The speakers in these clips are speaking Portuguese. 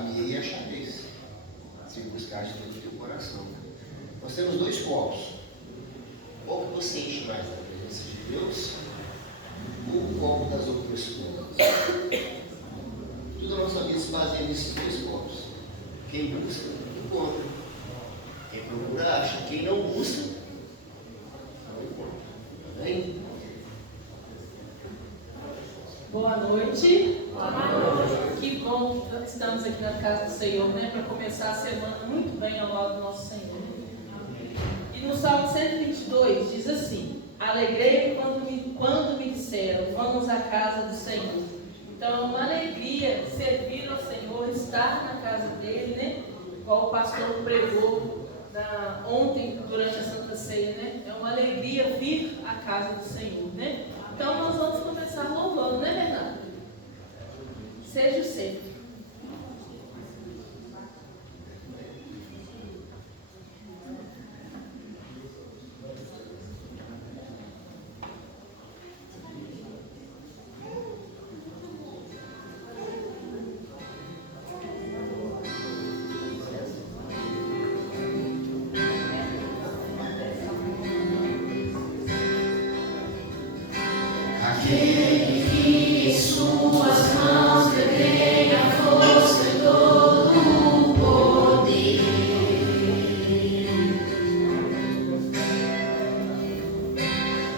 exame e achareis, se buscar de todo o teu coração. Nós temos dois copos. Qual que você enche mais da presença de Deus? Ou o copo das outras coisas? Tudo a nossa vida se baseia nesses dois copos. Quem busca, encontra. Quem procura, acha. Quem não busca, não encontra. Amém? Boa noite. Boa noite. Que bom que estamos aqui na casa do Senhor, né? Para começar a semana muito bem ao lado do nosso Senhor. E no Salmo 122 diz assim: alegrei-me quando me disseram, vamos à casa do Senhor. Então é uma alegria servir ao Senhor, estar na casa dele, né? Igual o pastor pregou ontem durante a Santa Ceia, né? É uma alegria vir à casa do Senhor, né? Então nós vamos começar louvando, né, Bernardo? Seja sempre. Aquele que em suas mãos detém a força e todo o poder.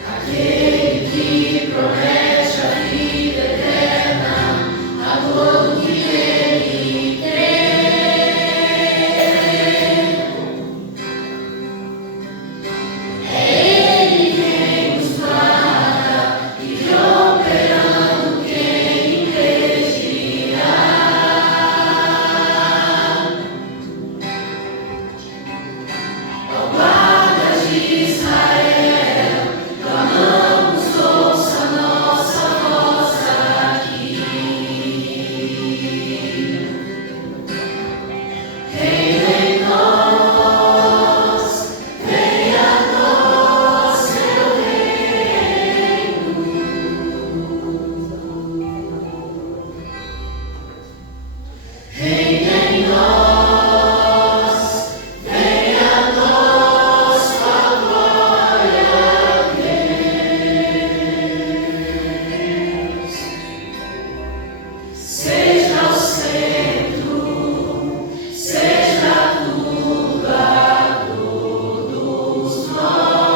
Aquele que promete a vida eterna a todo que nele crê. É Ele quem nos guarda e operando quem impedirá. Ó guarda de Israel, clamamos, ouça nossa voz aqui. Reina em nós, venha a nós seu reino. Reina em nós, venha a nós a glória a Deus. Seja o centro, seja tudo a todos nós.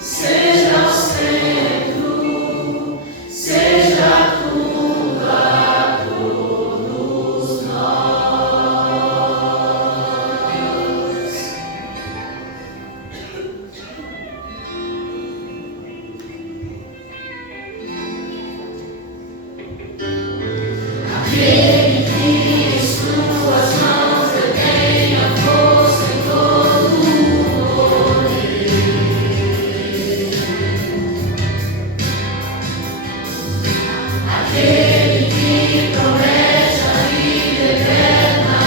Seja o centro, seja tudo a todos nós. Aquele que em suas mãos detém a força e todo o poder. Aquele que promete a vida eterna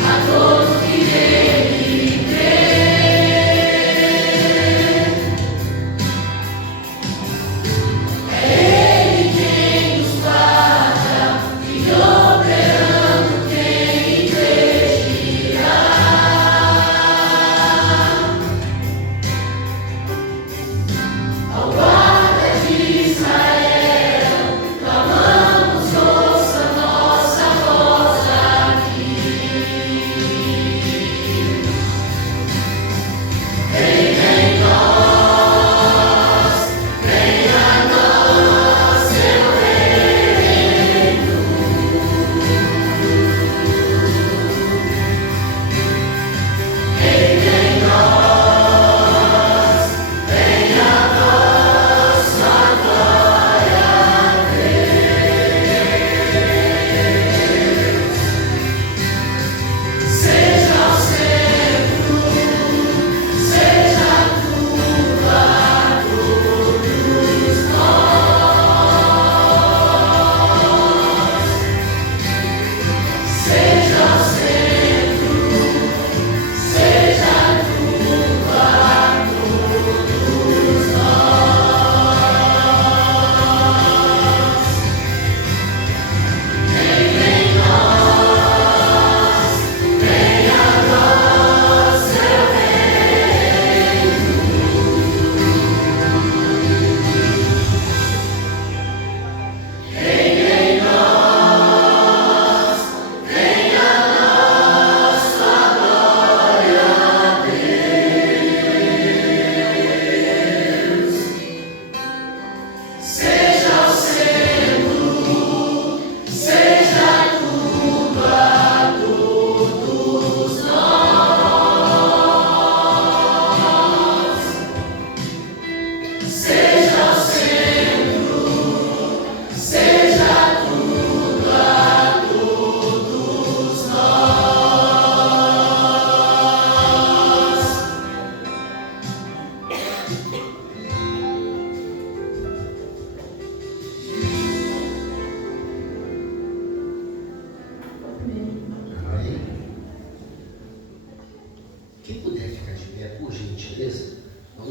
a todo que nele crê. É Ele quem nos guarda e operando quem impedirá. Ao guarda de Israel, clamamos, ouça nossa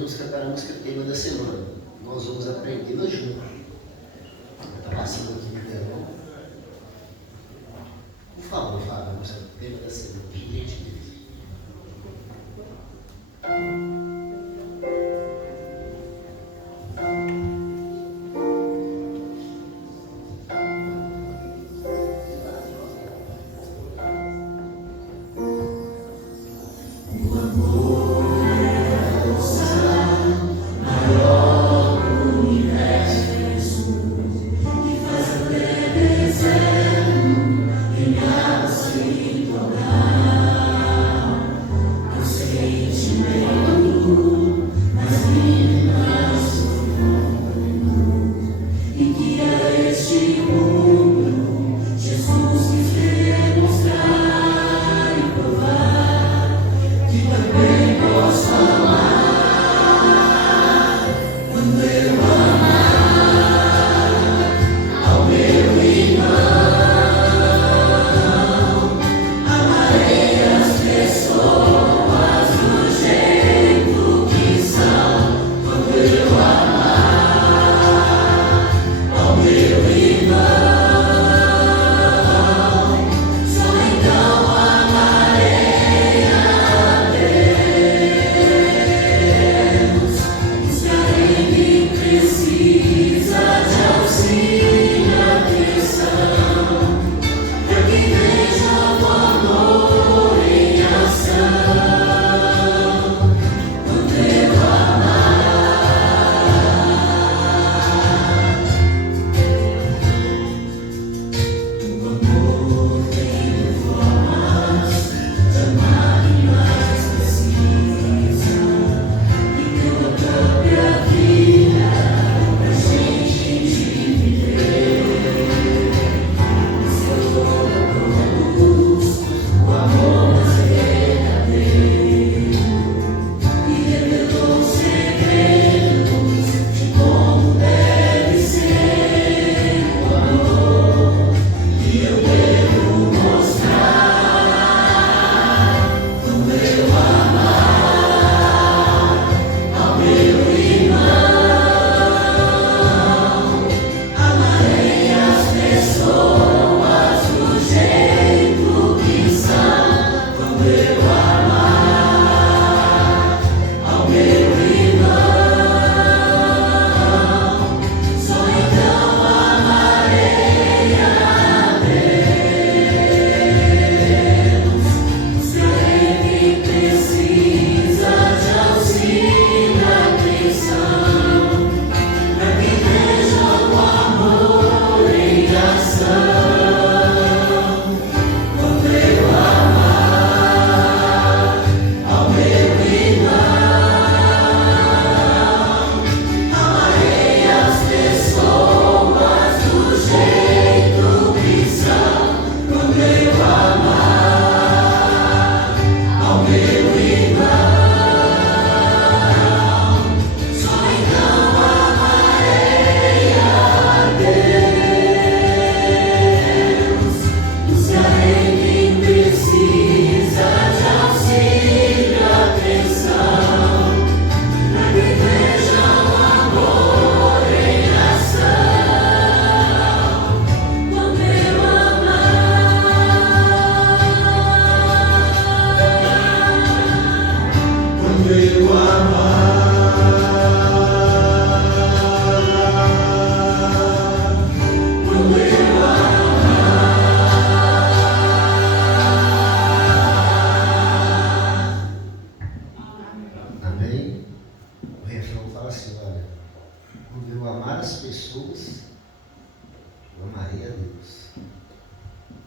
vamos cantar a música tema da semana. Nós vamos aprendê-la junto. Está passando aqui no telão. Por favor, Fábio, a música tema da semana, por gentileza.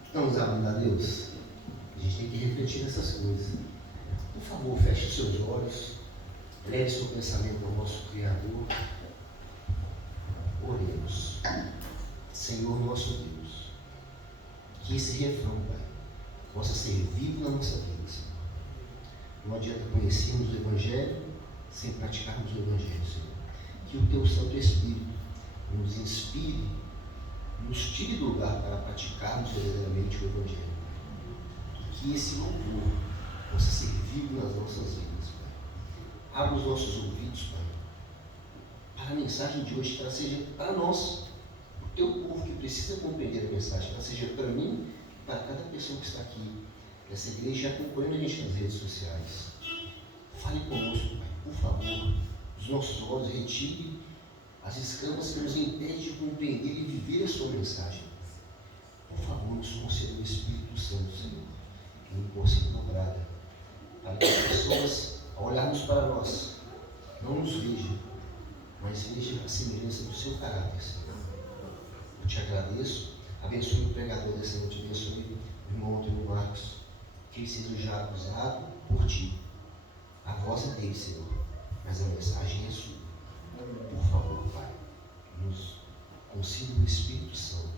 Estamos amando a Deus? A gente tem que refletir nessas coisas. Por favor, feche os seus olhos, leve seu pensamento ao nosso Criador. Oremos. Senhor nosso Deus, que esse refrão, Pai, possa ser vivo na nossa vida, Senhor. Não adianta conhecermos o Evangelho sem praticarmos o Evangelho, Senhor. Que o Teu Santo Espírito nos inspire, nos tire do lugar para praticarmos verdadeiramente o Evangelho. E que esse louvor possa ser vivo nas nossas vidas, Pai. abra os nossos ouvidos, Pai, para a mensagem de hoje, que ela seja para nós, o teu povo que precisa compreender a mensagem, que ela seja para mim e para cada pessoa que está aqui nessa igreja e acompanhando a gente nas redes sociais. Fale conosco, Pai, por favor, dos nossos olhos, retire as escamas que nos impedem de compreender e viver a sua mensagem. Por favor, nos conceda o Espírito Santo, Senhor, que não possa ser dobrada, para que as pessoas, ao olharmos para nós, não nos vejam, mas vejam a semelhança do seu caráter, Senhor. Eu te agradeço, abençoe o pregador dessa noite, abençoe o irmão Antônio Marcos, que ele seja já usado por ti. A voz é dele, Senhor, mas a mensagem é sua. Por favor, Pai, nos conceda o Espírito Santo.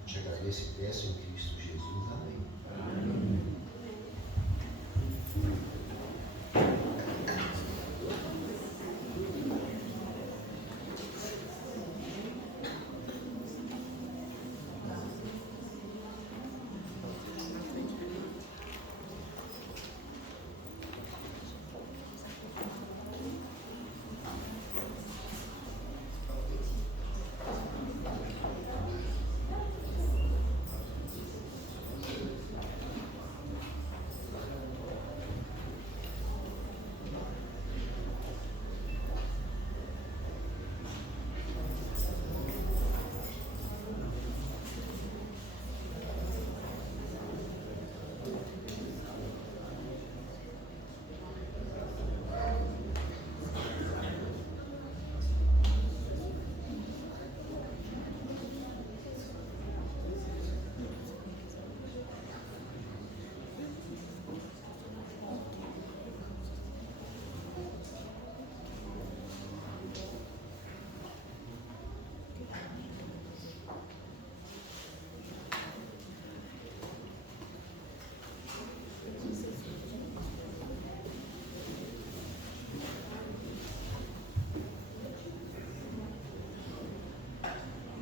Eu te agradeço e peço em Cristo Jesus. Amém.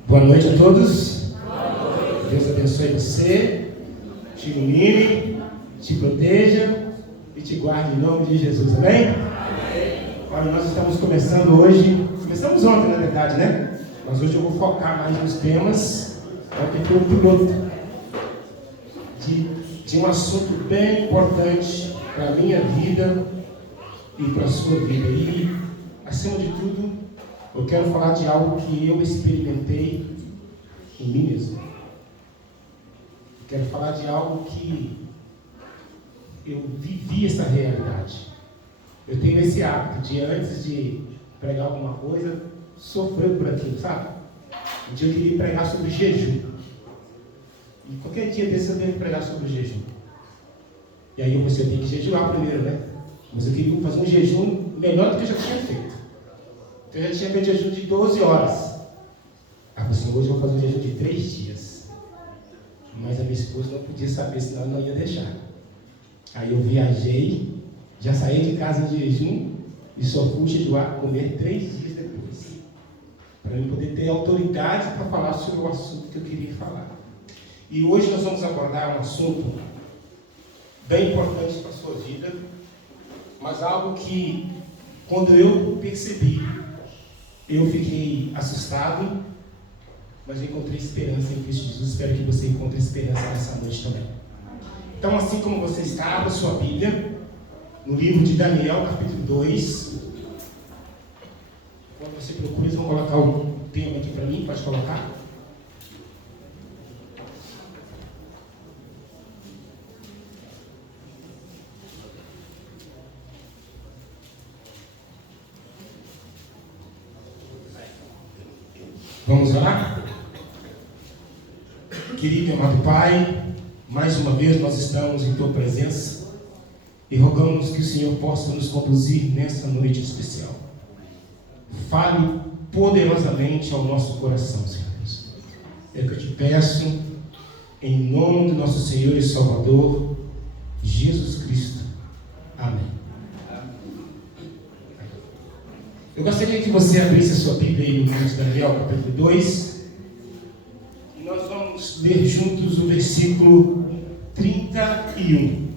Boa noite a todos. Deus abençoe você, te ilumine, te proteja e te guarde em nome de Jesus. Amém? Olha, nós estamos começando hoje, começamos ontem na verdade, né? Mas hoje eu vou focar mais nos temas, que foi um piloto de um assunto bem importante para a minha vida e para a sua vida. E, acima de tudo, eu quero falar de algo que eu experimentei em mim mesmo. Eu quero falar de algo que eu vivi essa realidade. Eu tenho esse hábito de, antes de pregar alguma coisa, sofrer por aquilo, sabe? Um dia eu queria pregar sobre jejum. E qualquer dia desse eu tenho que pregar sobre o jejum. E aí eu pensei, eu tenho que jejuar primeiro, né? Mas eu queria fazer um jejum melhor do que eu já tinha feito. Então eu já tinha feito jejum de 12 horas. Aí eu falei assim, hoje eu vou fazer um jejum de 3 dias. Mas a minha esposa não podia saber, senão ela não ia deixar. Aí eu viajei, já saí de casa de jejum e só fui jejuar, comer 3 dias depois. Para eu poder ter autoridade para falar sobre o assunto que eu queria falar. E hoje nós vamos abordar um assunto bem importante para a sua vida, mas algo que, quando eu percebi, eu fiquei assustado, mas eu encontrei esperança em Cristo Jesus. Espero que você encontre esperança nessa noite também. Então, assim como você está, abra sua Bíblia no livro de Daniel, capítulo 2. Quando você procura, eles vão colocar o tema aqui para mim, pode colocar. Vamos lá? Querido e amado Pai, mais uma vez nós estamos em Tua presença e rogamos que o Senhor possa nos conduzir nessa noite especial. Fale poderosamente ao nosso coração, Senhor. É o que eu te peço, em nome do nosso Senhor e Salvador, Jesus Cristo. Amém. Eu gostaria que você abrisse a sua Bíblia aí no livro de Daniel, capítulo 2. E nós vamos ler juntos o versículo 31.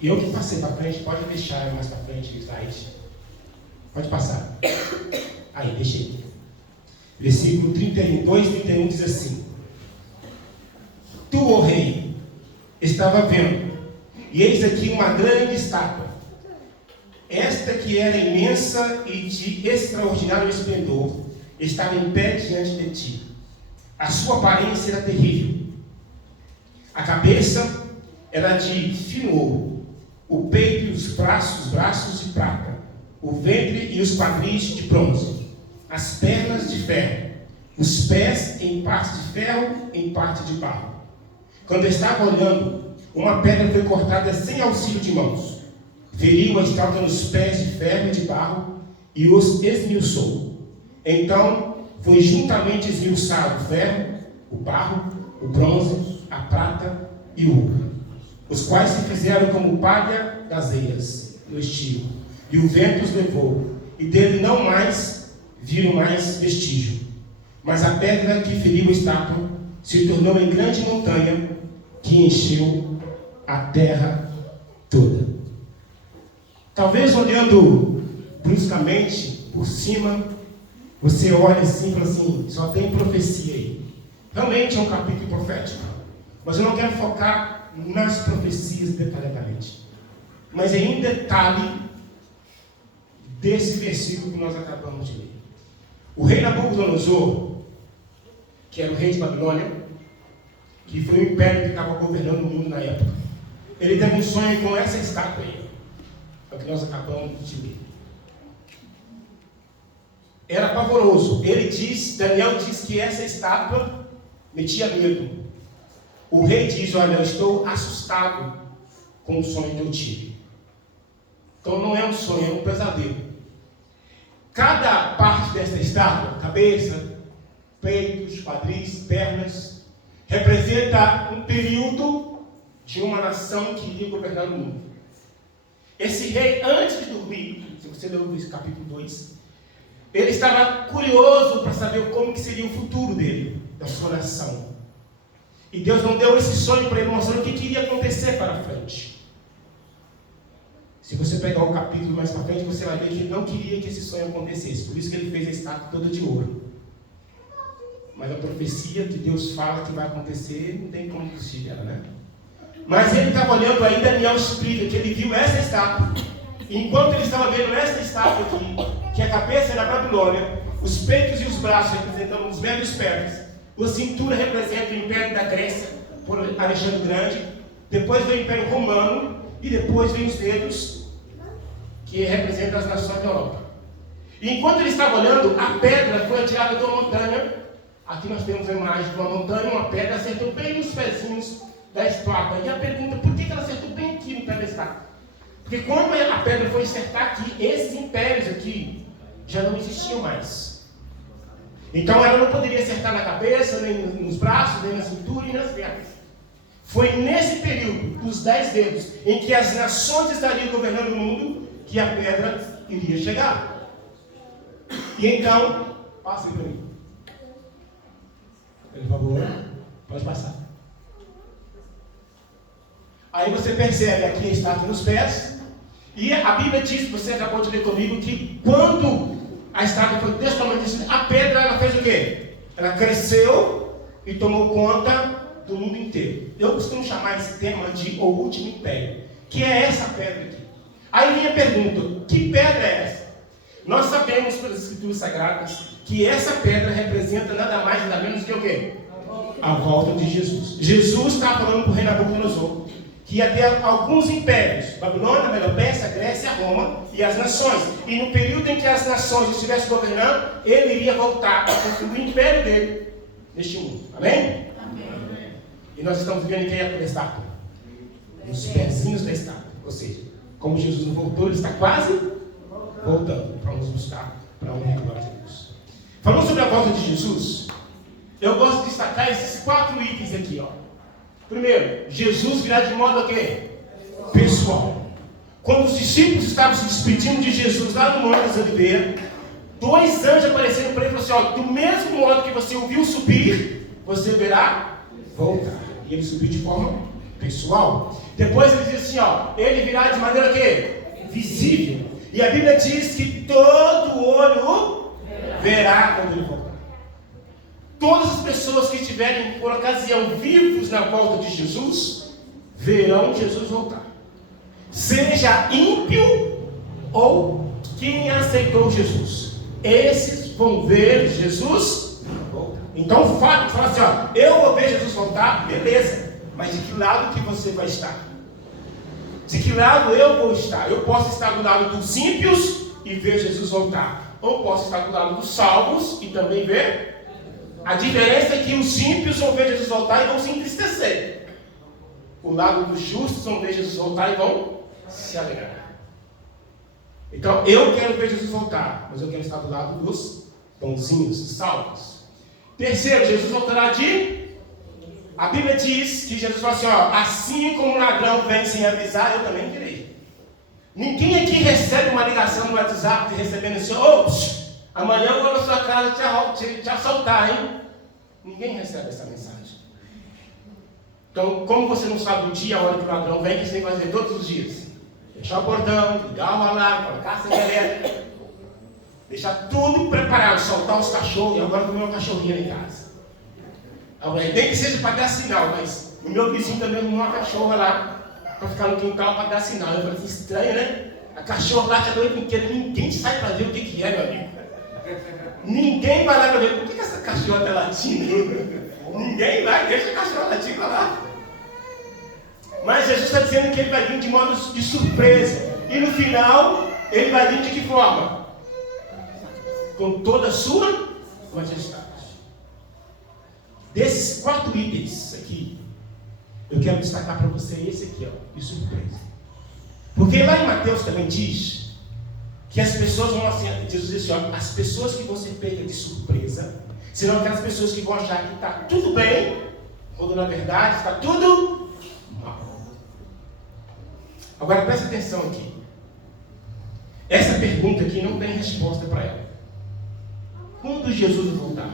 E eu que passei para frente, pode deixar mais para frente o slide. Pode passar. Aí, deixei. Versículo 32, 31 diz assim: Tu, ó rei, estava vendo, e eis aqui uma grande estátua, esta que era imensa e de extraordinário esplendor, estava em pé diante de ti. A sua aparência era terrível. A cabeça era de fino ouro, o peito e os braços de prata, o ventre e os quadris de bronze, as pernas de ferro, os pés em parte de ferro, em parte de barro. Quando estava olhando, uma pedra foi cortada sem auxílio de mãos, feriu a estátua nos pés de ferro e de barro e os esmiuçou. Então foi juntamente esmiuçado o ferro, o barro, o bronze, a prata e o ouro, os quais se fizeram como palha das eias no estio, e o vento os levou, e dele não mais viram mais vestígio. Mas a pedra que feriu a estátua se tornou em grande montanha que encheu a terra toda. Talvez olhando bruscamente por cima, você olha assim e fala assim: só tem profecia aí. Realmente é um capítulo profético, mas eu não quero focar nas profecias detalhadamente, mas em um detalhe desse versículo que nós acabamos de ler. O rei Nabucodonosor, que era o rei de Babilônia, que foi o império que estava governando o mundo na época, ele teve um sonho com essa estátua aí, é o que nós acabamos de ler. Era pavoroso. Daniel diz que essa estátua metia medo. O rei diz: olha, eu estou assustado com o sonho que eu tive. Então não é um sonho, é um pesadelo. Cada parte dessa estátua, cabeça, peitos, quadris, pernas, representa um período de uma nação que iria governar o mundo. Esse rei, antes de dormir, se você ler o capítulo 2, ele estava curioso para saber como que seria o futuro dele, da sua nação. E Deus não deu esse sonho para ele, mostrando o que iria acontecer para frente. Se você pegar o capítulo mais para frente, você vai ver que ele não queria que esse sonho acontecesse. Por isso que ele fez a estátua toda de ouro. Mas a profecia que Deus fala que vai acontecer, não tem como fugir dela, né? Mas ele estava olhando aí, Daniel explica que ele viu essa estátua. E enquanto ele estava vendo essa estátua aqui, que a cabeça era a Babilônia, os peitos e os braços representando os médios pernas, a cintura representa o Império da Grécia, por Alexandre o Grande, depois vem o Império Romano, e depois vem os dedos, que representam as nações da Europa. E enquanto ele estava olhando, a pedra foi atirada de uma montanha. Aqui nós temos a imagem de uma montanha, uma pedra acertou bem nos pezinhos da estátua. E a pergunta: por que ela acertou bem aqui no pé da estátua? Porque quando a pedra foi acertar aqui, esses impérios aqui já não existiam mais. Então ela não poderia acertar na cabeça, nem nos braços, nem na cintura e nas pernas. Foi nesse período dos 10 dedos, em que as nações estariam governando o mundo, que a pedra iria chegar. E então, passa aí para mim. Por favor, pode passar. Aí você percebe aqui a estátua nos pés. E a Bíblia diz, você acabou de ler comigo, que quando a estátua foi desse tamanho, a pedra ela fez o quê? Ela cresceu e tomou conta do mundo inteiro. Eu costumo chamar esse tema de o último império, que é essa pedra aqui. Aí vem a pergunta: que pedra é essa? Nós sabemos pelas Escrituras Sagradas que essa pedra representa nada mais nada menos que o quê? A volta de Jesus. Jesus está falando para o rei Nabucodonosor que ia ter alguns impérios: Babilônia, Medo-Pérsia, Grécia, Roma e as nações. E no período em que as nações estivessem governando, ele iria voltar para construir o império dele neste mundo. Amém? Amém. E nós estamos vendo quem é a estátua? Nos pezinhos da estátua. Ou seja, como Jesus não voltou, ele está quase voltando para nos buscar para honrar a glória de Deus. Falando sobre a volta de Jesus, eu gosto de destacar esses 4 itens aqui, ó. Primeiro, Jesus virá de modo a quê? Pessoal. Quando os discípulos estavam se despedindo de Jesus lá no Monte das Oliveiras, 2 anjos apareceram para ele e falaram assim: ó, do mesmo modo que você ouviu subir, você verá voltar. E ele subiu de forma pessoal. Depois ele diz assim, ó, ele virá de maneira que? Visível. E a Bíblia diz que todo olho verá quando ele voltar. Todas as pessoas que estiverem por ocasião vivos na volta de Jesus, verão Jesus voltar. Seja ímpio ou quem aceitou Jesus. Esses vão ver Jesus voltar. Então fala assim, ó, eu vou ver Jesus voltar, beleza. Mas de que lado que você vai estar? De que lado eu vou estar? Eu posso estar do lado dos ímpios e ver Jesus voltar. Ou posso estar do lado dos salvos e também ver. A diferença é que os ímpios vão ver Jesus voltar e vão se entristecer. O lado dos justos vão ver Jesus voltar e vão se alegrar. Então eu quero ver Jesus voltar, mas eu quero estar do lado dos bonzinhos, dos salvos. Terceiro, Jesus voltará a Bíblia diz que Jesus falou assim, ó, assim como um ladrão vem sem avisar, eu também virei. Ninguém aqui recebe uma ligação no WhatsApp recebendo assim, amanhã eu vou na sua casa te assaltar, hein? Ninguém recebe essa mensagem. Então, como você não sabe o dia, a hora que o ladrão vem, que você tem que fazer todos os dias? Fechar o portão, ligar o alarme, colocar a cerca elétrica, deixar tudo preparado, soltar os cachorros, e agora comer uma cachorrinha em casa. Nem que seja para dar sinal, mas o meu vizinho também arrumou uma cachorra lá, para ficar no quintal para dar sinal. Eu falei assim, estranho, né? A cachorra late a noite inteira, ninguém sai para ver o que é, meu amigo. Ninguém vai lá para ver, por que essa cachorra está latindo? Ninguém vai, deixa a cachorra latindo lá. Mas Jesus está dizendo que ele vai vir de modo de surpresa. E no final, ele vai vir de que forma? Com toda a sua majestade. Desses 4 itens aqui, eu quero destacar para você esse aqui, ó, de surpresa. Porque lá em Mateus também diz que as pessoas vão assim, Jesus diz assim, ó, as pessoas que vão ser pegas de surpresa, serão aquelas pessoas que vão achar que está tudo bem, quando na verdade está tudo mal. Agora presta atenção aqui. Essa pergunta aqui não tem resposta para ela. Quando Jesus voltar?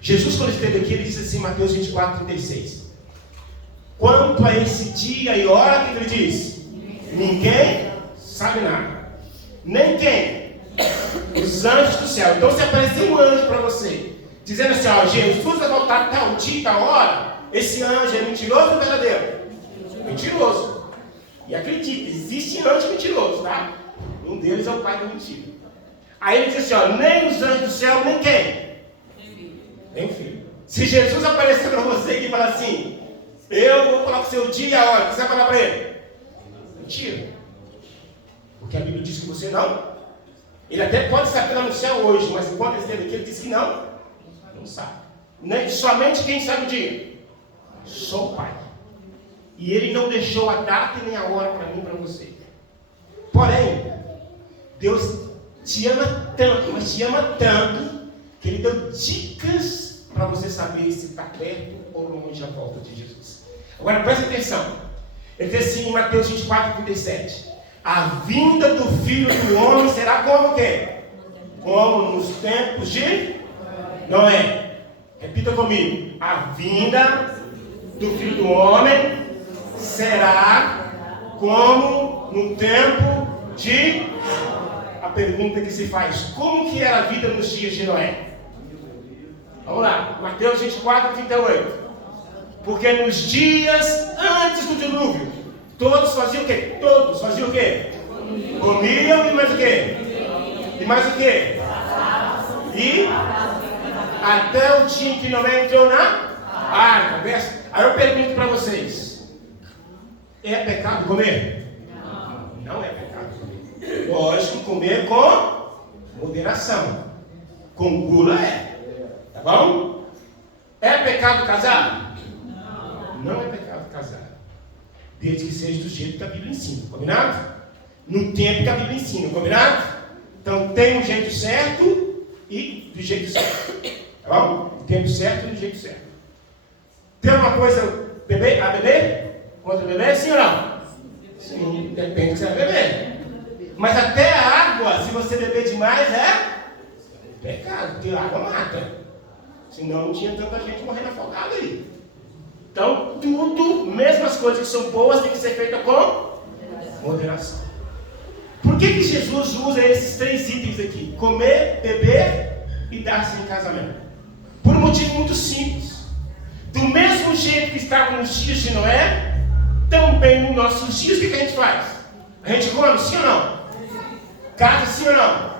Jesus, quando esteve aqui, ele disse assim, Mateus 24, 36. Quanto a esse dia e hora, o que ele diz? Ninguém sabe nada. Nem quem? Os anjos do céu. Então, se aparecer um anjo para você, dizendo assim, ó, Jesus vai voltar tal dia, tal hora, esse anjo é mentiroso ou verdadeiro? Mentiroso. E acredite, existe anjo mentiroso, tá? Um deles é o pai da mentira. Aí ele diz assim, ó, nem os anjos do céu, nem quem? Nem o filho. Se Jesus aparecer para você e falar assim, eu vou falar para o seu dia e a hora, o que você vai falar para ele? Mentira. Porque a Bíblia diz que você não. Ele até pode saber lá no céu hoje, mas quando ele esteve aqui, ele disse que não. Não sabe. Nem, somente quem sabe o dia? Só o Pai. E ele não deixou a data e nem a hora para mim e para você. Porém, Deus te ama tanto, mas te ama tanto, que ele deu dicas para você saber se está perto ou longe a volta de Jesus. Agora presta atenção. Ele diz assim em Mateus 24, 37. A vinda do Filho do Homem será como o quê? Como nos tempos de Noé. Repita comigo. A vinda do Filho do Homem será como no tempo de... A pergunta que se faz, como que era a vida nos dias de Noé? Vamos lá, Mateus 24, 38. Porque nos dias antes do dilúvio, todos faziam o quê? Todos faziam o quê? Comiam e mais o quê? E mais o quê? E até o dia em que Noé entrou na arca. Aí eu pergunto para vocês, é pecado comer? Não é pecado comer. Lógico, comer com moderação. Com gula é. Tá bom? É pecado casar? Não é pecado casar. Desde que seja do jeito que a Bíblia ensina. Combinado? No tempo que a Bíblia ensina. Combinado? Então tem um jeito certo e do jeito certo. Tá bom? No tempo certo e do jeito certo. Tem uma coisa a beber? Contra beber? Sim ou não? Sim, depende do que você vai beber. Mas até a água, se você beber demais, é pecado, porque a água mata. Senão não tinha tanta gente morrendo afogada aí. Então, tudo, mesmo as coisas que são boas, tem que ser feita com moderação. Por que Jesus usa esses 3 itens aqui? Comer, beber e dar-se em casamento. Por um motivo muito simples. Do mesmo jeito que estava nos dias de Noé, também nos nossos dias, o que a gente faz? A gente come, sim ou não? Casa, sim ou não?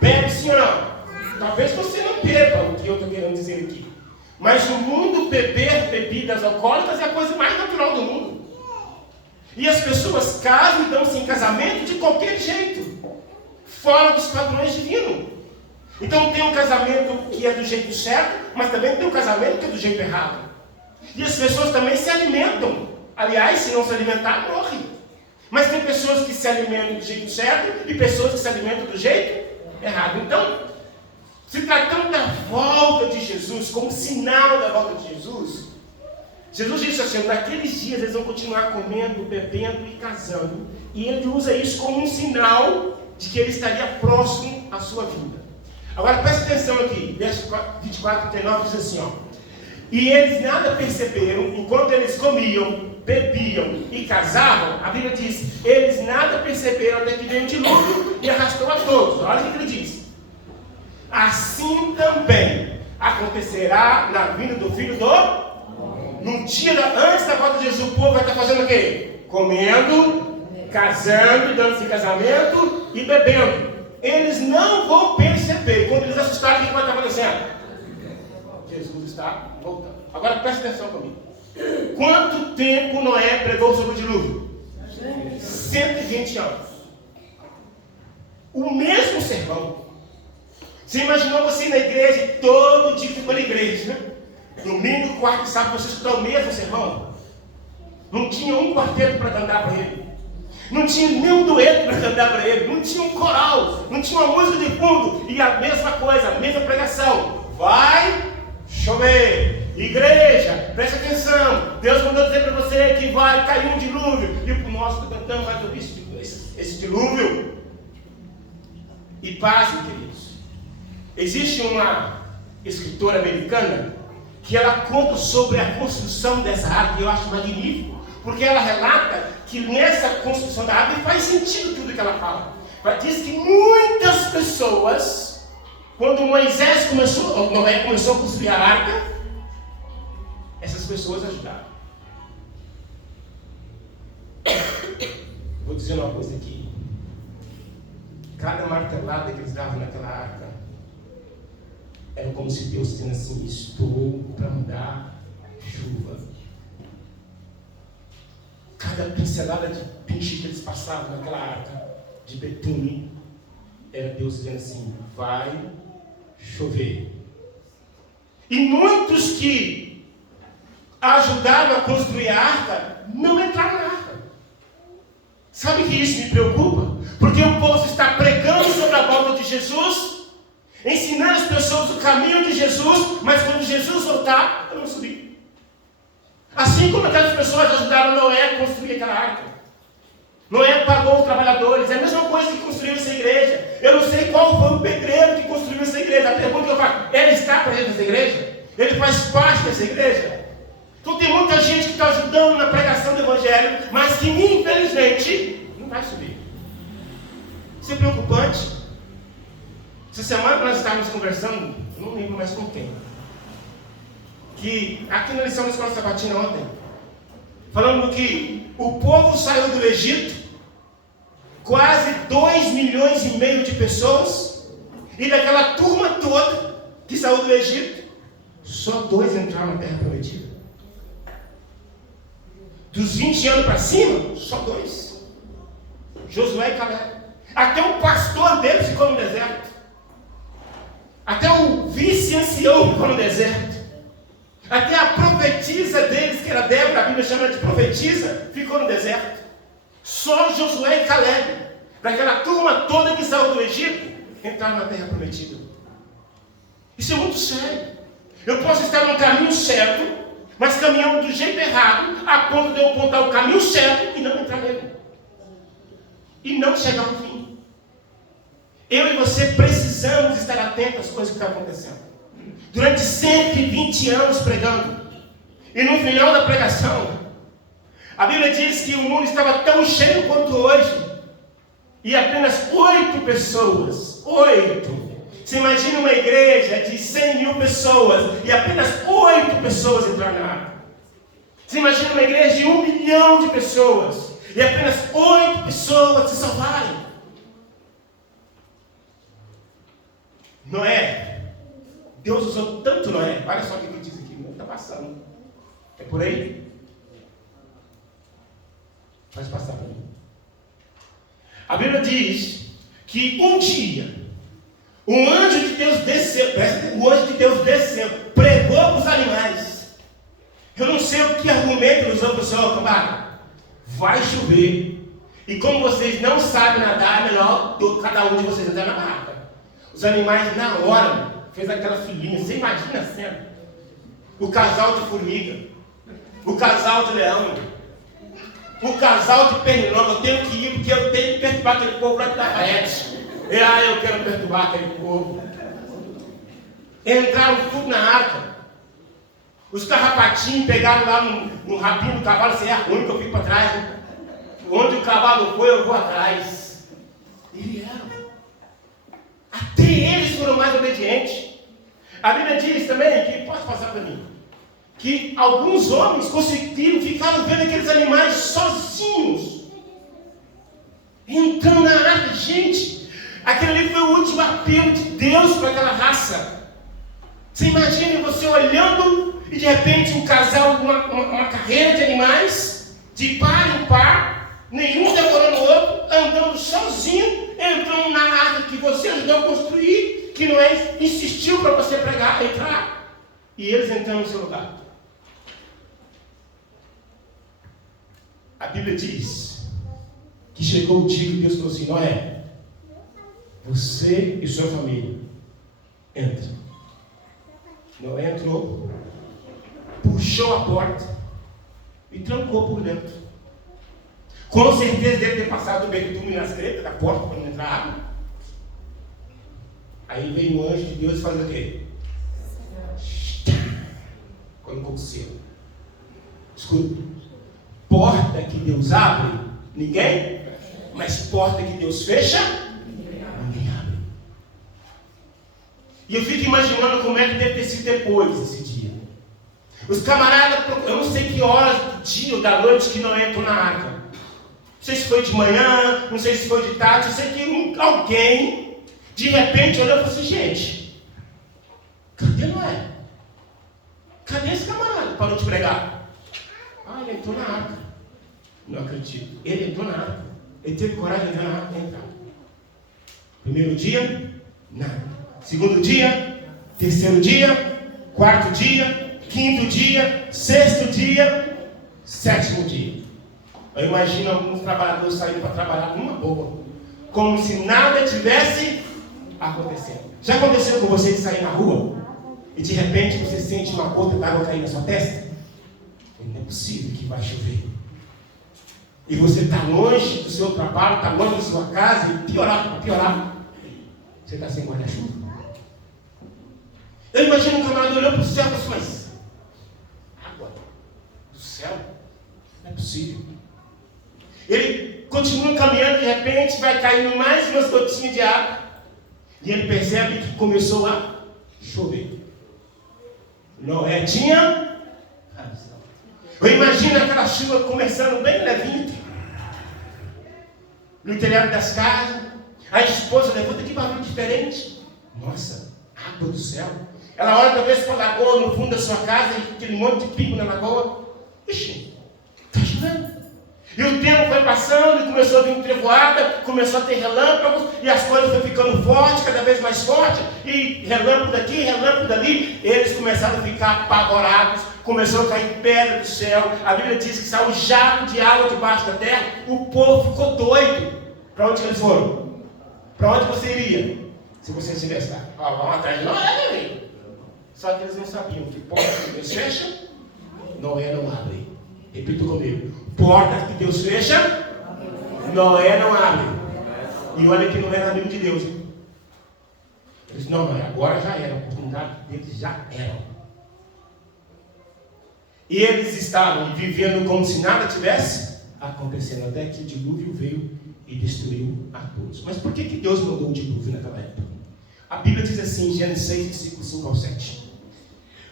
Bebe, sim ou não? Talvez você não beba o que eu estou querendo dizer aqui. Mas no mundo, beber bebidas alcoólicas é a coisa mais natural do mundo. E as pessoas casam e dão-se em casamento de qualquer jeito, fora dos padrões divinos. Então tem um casamento que é do jeito certo, mas também tem um casamento que é do jeito errado. E as pessoas também se alimentam. Aliás, se não se alimentar, morre. Mas tem pessoas que se alimentam do jeito certo e pessoas que se alimentam do jeito errado. Então, se tratando da volta de Jesus, como sinal da volta de Jesus, Jesus disse assim, naqueles dias eles vão continuar comendo, bebendo e casando. E ele usa isso como um sinal de que ele estaria próximo à sua vinda. Agora preste atenção aqui, verso 24 e 39 diz assim, ó. E eles nada perceberam, enquanto eles comiam, bebiam e casavam, a Bíblia diz, eles nada perceberam até que veio um dilúvio e arrastou a todos. Olha o que ele diz. Assim também acontecerá na vinda do Filho do Homem. No dia antes da volta de Jesus, o povo vai estar fazendo o quê? Comendo, casando, dando-se em casamento e bebendo. Eles não vão perceber. Quando eles assustarem, o que vai estar acontecendo? Jesus está voltando. Agora presta atenção comigo. Quanto tempo Noé pregou sobre o dilúvio? 120 anos. O mesmo sermão. Você imaginou você ir na igreja e todo dia ficou na igreja, né? Domingo, quarto e sábado você escutou o mesmo sermão? Não tinha um quarteto para cantar para ele. Não tinha nenhum dueto para cantar para ele. Não tinha um coral. Não tinha uma música de fundo. E a mesma coisa, a mesma pregação. Vai chover. Igreja, preste atenção. Deus mandou dizer para você que vai cair um dilúvio. E nós cantamos mais ouvir esse dilúvio. E pasmem, queridos. Existe uma escritora americana que ela conta sobre a construção dessa arca, e eu acho magnífico, porque ela relata que nessa construção da arca faz sentido tudo que ela fala. Ela diz que muitas pessoas, quando Noé começou a construir a arca, essas pessoas ajudaram. Vou dizer uma coisa aqui. Cada martelada que eles davam naquela arca era como se Deus dizendo assim, estou para mandar chuva. Cada pincelada de pinche que eles passavam naquela arca de betume, era Deus dizendo assim, vai chover. E muitos que ajudaram a construir a arca, não entraram na arca. Sabe que isso me preocupa? Porque o povo está pregando sobre a volta de Jesus, ensinando as pessoas o caminho de Jesus, mas quando Jesus voltar, eu não subir. Assim como aquelas pessoas ajudaram Noé a construir aquela arca. Noé pagou os trabalhadores, é a mesma coisa que construiu essa igreja. Eu não sei qual foi o pedreiro que construiu essa igreja. A pergunta que eu faço, ele está presente nessa igreja? Ele faz parte dessa igreja? Então tem muita gente que está ajudando na pregação do Evangelho, mas que infelizmente não vai subir. Isso é preocupante. Essa semana nós estávamos conversando, não lembro mais com quem, que aqui na lição da Escola Sabatina ontem, falando que o povo saiu do Egito, quase 2,5 milhões de pessoas, e daquela turma toda que saiu do Egito, só 2 entraram na Terra Prometida. Dos 20 anos para cima, só 2. Josué e Caleb. Até o pastor deles ficou no deserto. Até o vice-ancião ficou no deserto. Até a profetisa deles, que era Débora, a Bíblia chama de profetisa, ficou no deserto. Só Josué e Caleb, daquela turma toda que saiu do Egito, entraram na Terra Prometida. Isso é muito sério. Eu posso estar no caminho certo, mas caminhando do jeito errado, a ponto de eu apontar o caminho certo e não entrar nele. E não chegar ao fim. Eu e você precisamos estar atentos às coisas que estão acontecendo. Durante 120 anos pregando, E no final da pregação, a Bíblia diz que o mundo estava tão cheio quanto hoje. E apenas 8 pessoas, 8. Você imagina uma igreja de 100.000 pessoas e apenas 8 pessoas entraram na arca. Você imagina uma igreja de 1 milhão de pessoas e apenas 8 pessoas se salvarem. Noé, Deus usou tanto Noé. Olha só o que ele diz aqui, não está passando. É por aí? Faz passar por mim. A Bíblia diz que um dia um anjo de Deus desceu, pregou para os animais. Eu não sei o que argumento ele usou para o Senhor, camarada. Vai chover. E como vocês não sabem nadar, é melhor cada um de vocês entrar na barca. Os animais, na hora, fez aquela filinha. Você imagina a cena? O casal de formiga, o casal de leão, o casal de pernilongo. Eu tenho que ir porque eu tenho que perturbar aquele povo lá de Tarrete. Eu quero perturbar aquele povo. Entraram tudo na arca. Os carrapatinhos pegaram lá no rabinho do cavalo. Você é ruim que eu fico para trás. Né? Onde o cavalo foi, eu vou atrás. E vieram. Até eles foram mais obedientes. A Bíblia diz também, que pode passar para mim, que alguns homens conseguiram ficar vendo aqueles animais sozinhos. Entrando na arca. Gente, aquele ali foi o último apelo de Deus para aquela raça. Você imagina você olhando e de repente um casal, uma carreira de animais, de par em par, nenhum devorando o outro, andando sozinho, entrando na arca que você ajudou a construir, que Noé insistiu para você entrar, e eles entrando no seu lugar. A Bíblia diz que chegou o dia que Deus falou assim: Noé, você e sua família, entra. Noé entrou, puxou a porta e trancou por dentro. Com certeza deve ter passado o betume nas gretas da porta para não entrar água. Aí veio o anjo de Deus e faz o quê? Colocou o selo. Escuta, porta que Deus abre, ninguém, mas porta que Deus fecha, ninguém abre. E eu fico imaginando como é que deve ter sido depois desse dia. Os camaradas, eu não sei que horas do dia ou da noite que não entram na arca. Não sei se foi de manhã, não sei se foi de tarde. Eu sei que alguém, de repente, olhou e falou assim: gente, cadê Noé? Cadê esse camarada que parou de pregar? Ele entrou na arca. Não acredito. Ele entrou na arca. Ele teve coragem de entrar na arca e entrar. Primeiro dia, nada. Segundo dia, terceiro dia, quarto dia, quinto dia, sexto dia, sétimo dia. Eu imagino alguns trabalhadores saindo para trabalhar numa boa, como se nada tivesse acontecendo. Já aconteceu com você de sair na rua e de repente você sente uma gota d'água cair na sua testa? Não é possível que vai chover. E você está longe do seu trabalho, está longe da sua casa e piorar. Você está sem guarda-chuva. Eu imagino um camarada olhando para o céu e pensou: mas água do céu? Não é possível. Ele continua caminhando, de repente vai caindo mais umas gotinhas de água. E ele percebe que começou a chover. Noé tinha razão. Eu imagino aquela chuva começando bem levinha, no telhado das casas. A esposa levanta: que barulho diferente. Nossa, água do céu. Ela olha talvez para a lagoa no fundo da sua casa e aquele monte de pingo na lagoa. Ixi, está chovendo. E o tempo foi passando e começou a vir trevoada, começou a ter relâmpagos e as coisas foram ficando fortes, cada vez mais fortes, e relâmpago daqui, relâmpago dali. Eles começaram a ficar apavorados, começou a cair pedra do céu. A Bíblia diz que saiu um jato de água debaixo da terra. O povo ficou doido. Para onde eles foram? Para onde você iria se você estivesse lá? Vamos atrás de Noé, meu amigo. Só que eles não sabiam que porta que Deus fecha, Noé não abre. Repita comigo: porta que Deus fecha, Noé não abre. E olha que não era amigo de Deus. Hein? Eles: não, agora já era. A oportunidade deles já era. E eles estavam vivendo como se nada tivesse acontecendo, até que o dilúvio veio e destruiu a todos. Mas por que Deus mandou o dilúvio naquela época? A Bíblia diz assim, em Gênesis 6, versículos 5 ao 7.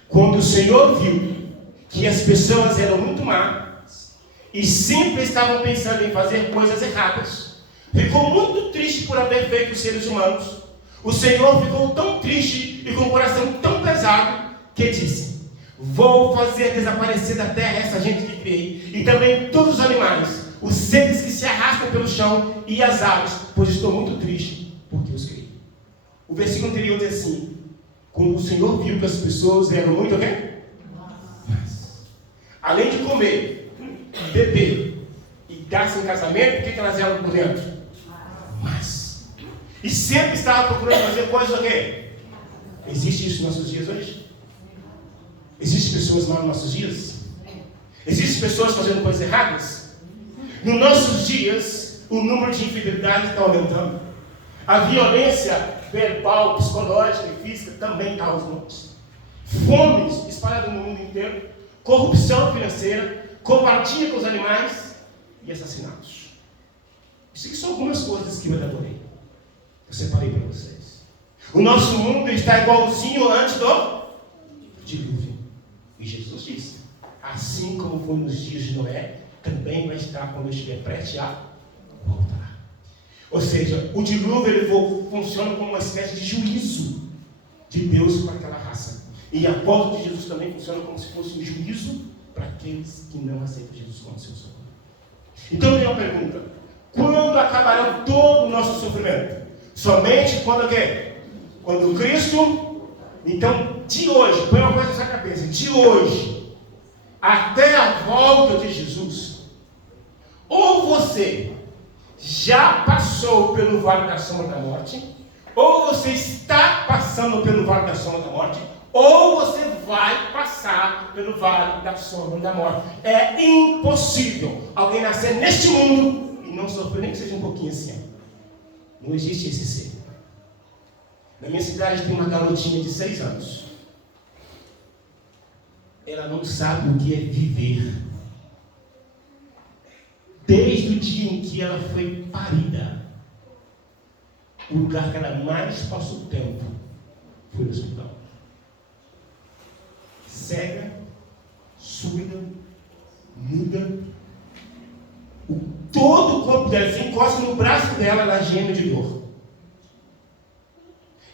Quando o Senhor viu que as pessoas eram muito más e sempre estavam pensando em fazer coisas erradas, ficou muito triste por haver feito os seres humanos. O Senhor ficou tão triste e com o coração tão pesado que disse: vou fazer desaparecer da terra essa gente que criei, e também todos os animais, os seres que se arrastam pelo chão e as aves, pois estou muito triste porque os criei. O versículo anterior diz assim: quando o Senhor viu que as pessoas eram muito o quê? Além de comer, beber e dar-se em casamento, o que elas eram por dentro? Mas. E sempre estava procurando fazer coisas o quê? Existe isso nos nossos dias hoje? Existem pessoas lá nos nossos dias? Existem pessoas fazendo coisas erradas? Nos nossos dias, o número de infidelidades está aumentando. A violência verbal, psicológica e física também está aos montes. Fomes espalhadas no mundo inteiro, corrupção financeira, covardia com os animais e assassinatos. Isso aqui são algumas coisas que eu elaborei. Eu separei para vocês. O nosso mundo está igualzinho antes do dilúvio. E Jesus disse: assim como foi nos dias de Noé, também vai estar quando eu estiver prestes a voltar. Ou seja, o dilúvio ele funciona como uma espécie de juízo de Deus para aquela raça. E a volta de Jesus também funciona como se fosse um juízo para aqueles que não aceitam Jesus como seu Senhor. Então tem uma pergunta: quando acabará todo o nosso sofrimento? Somente quando o quê? Quando Cristo. Então, de hoje, põe uma coisa na sua cabeça, de hoje até a volta de Jesus, ou você já passou pelo vale da sombra da morte, ou você está passando pelo vale da sombra da morte, ou você vai passar pelo vale da sombra da morte. É impossível alguém nascer neste mundo e não sofrer, nem que seja um pouquinho assim. Não existe esse ser. Na minha cidade tem uma garotinha de 6 anos. Ela não sabe o que é viver. Desde o dia em que ela foi parida, o lugar que ela mais passou tempo foi no hospital. Cega, surda, muda. Todo o corpo dela, se encosta no braço dela, ela geme de dor.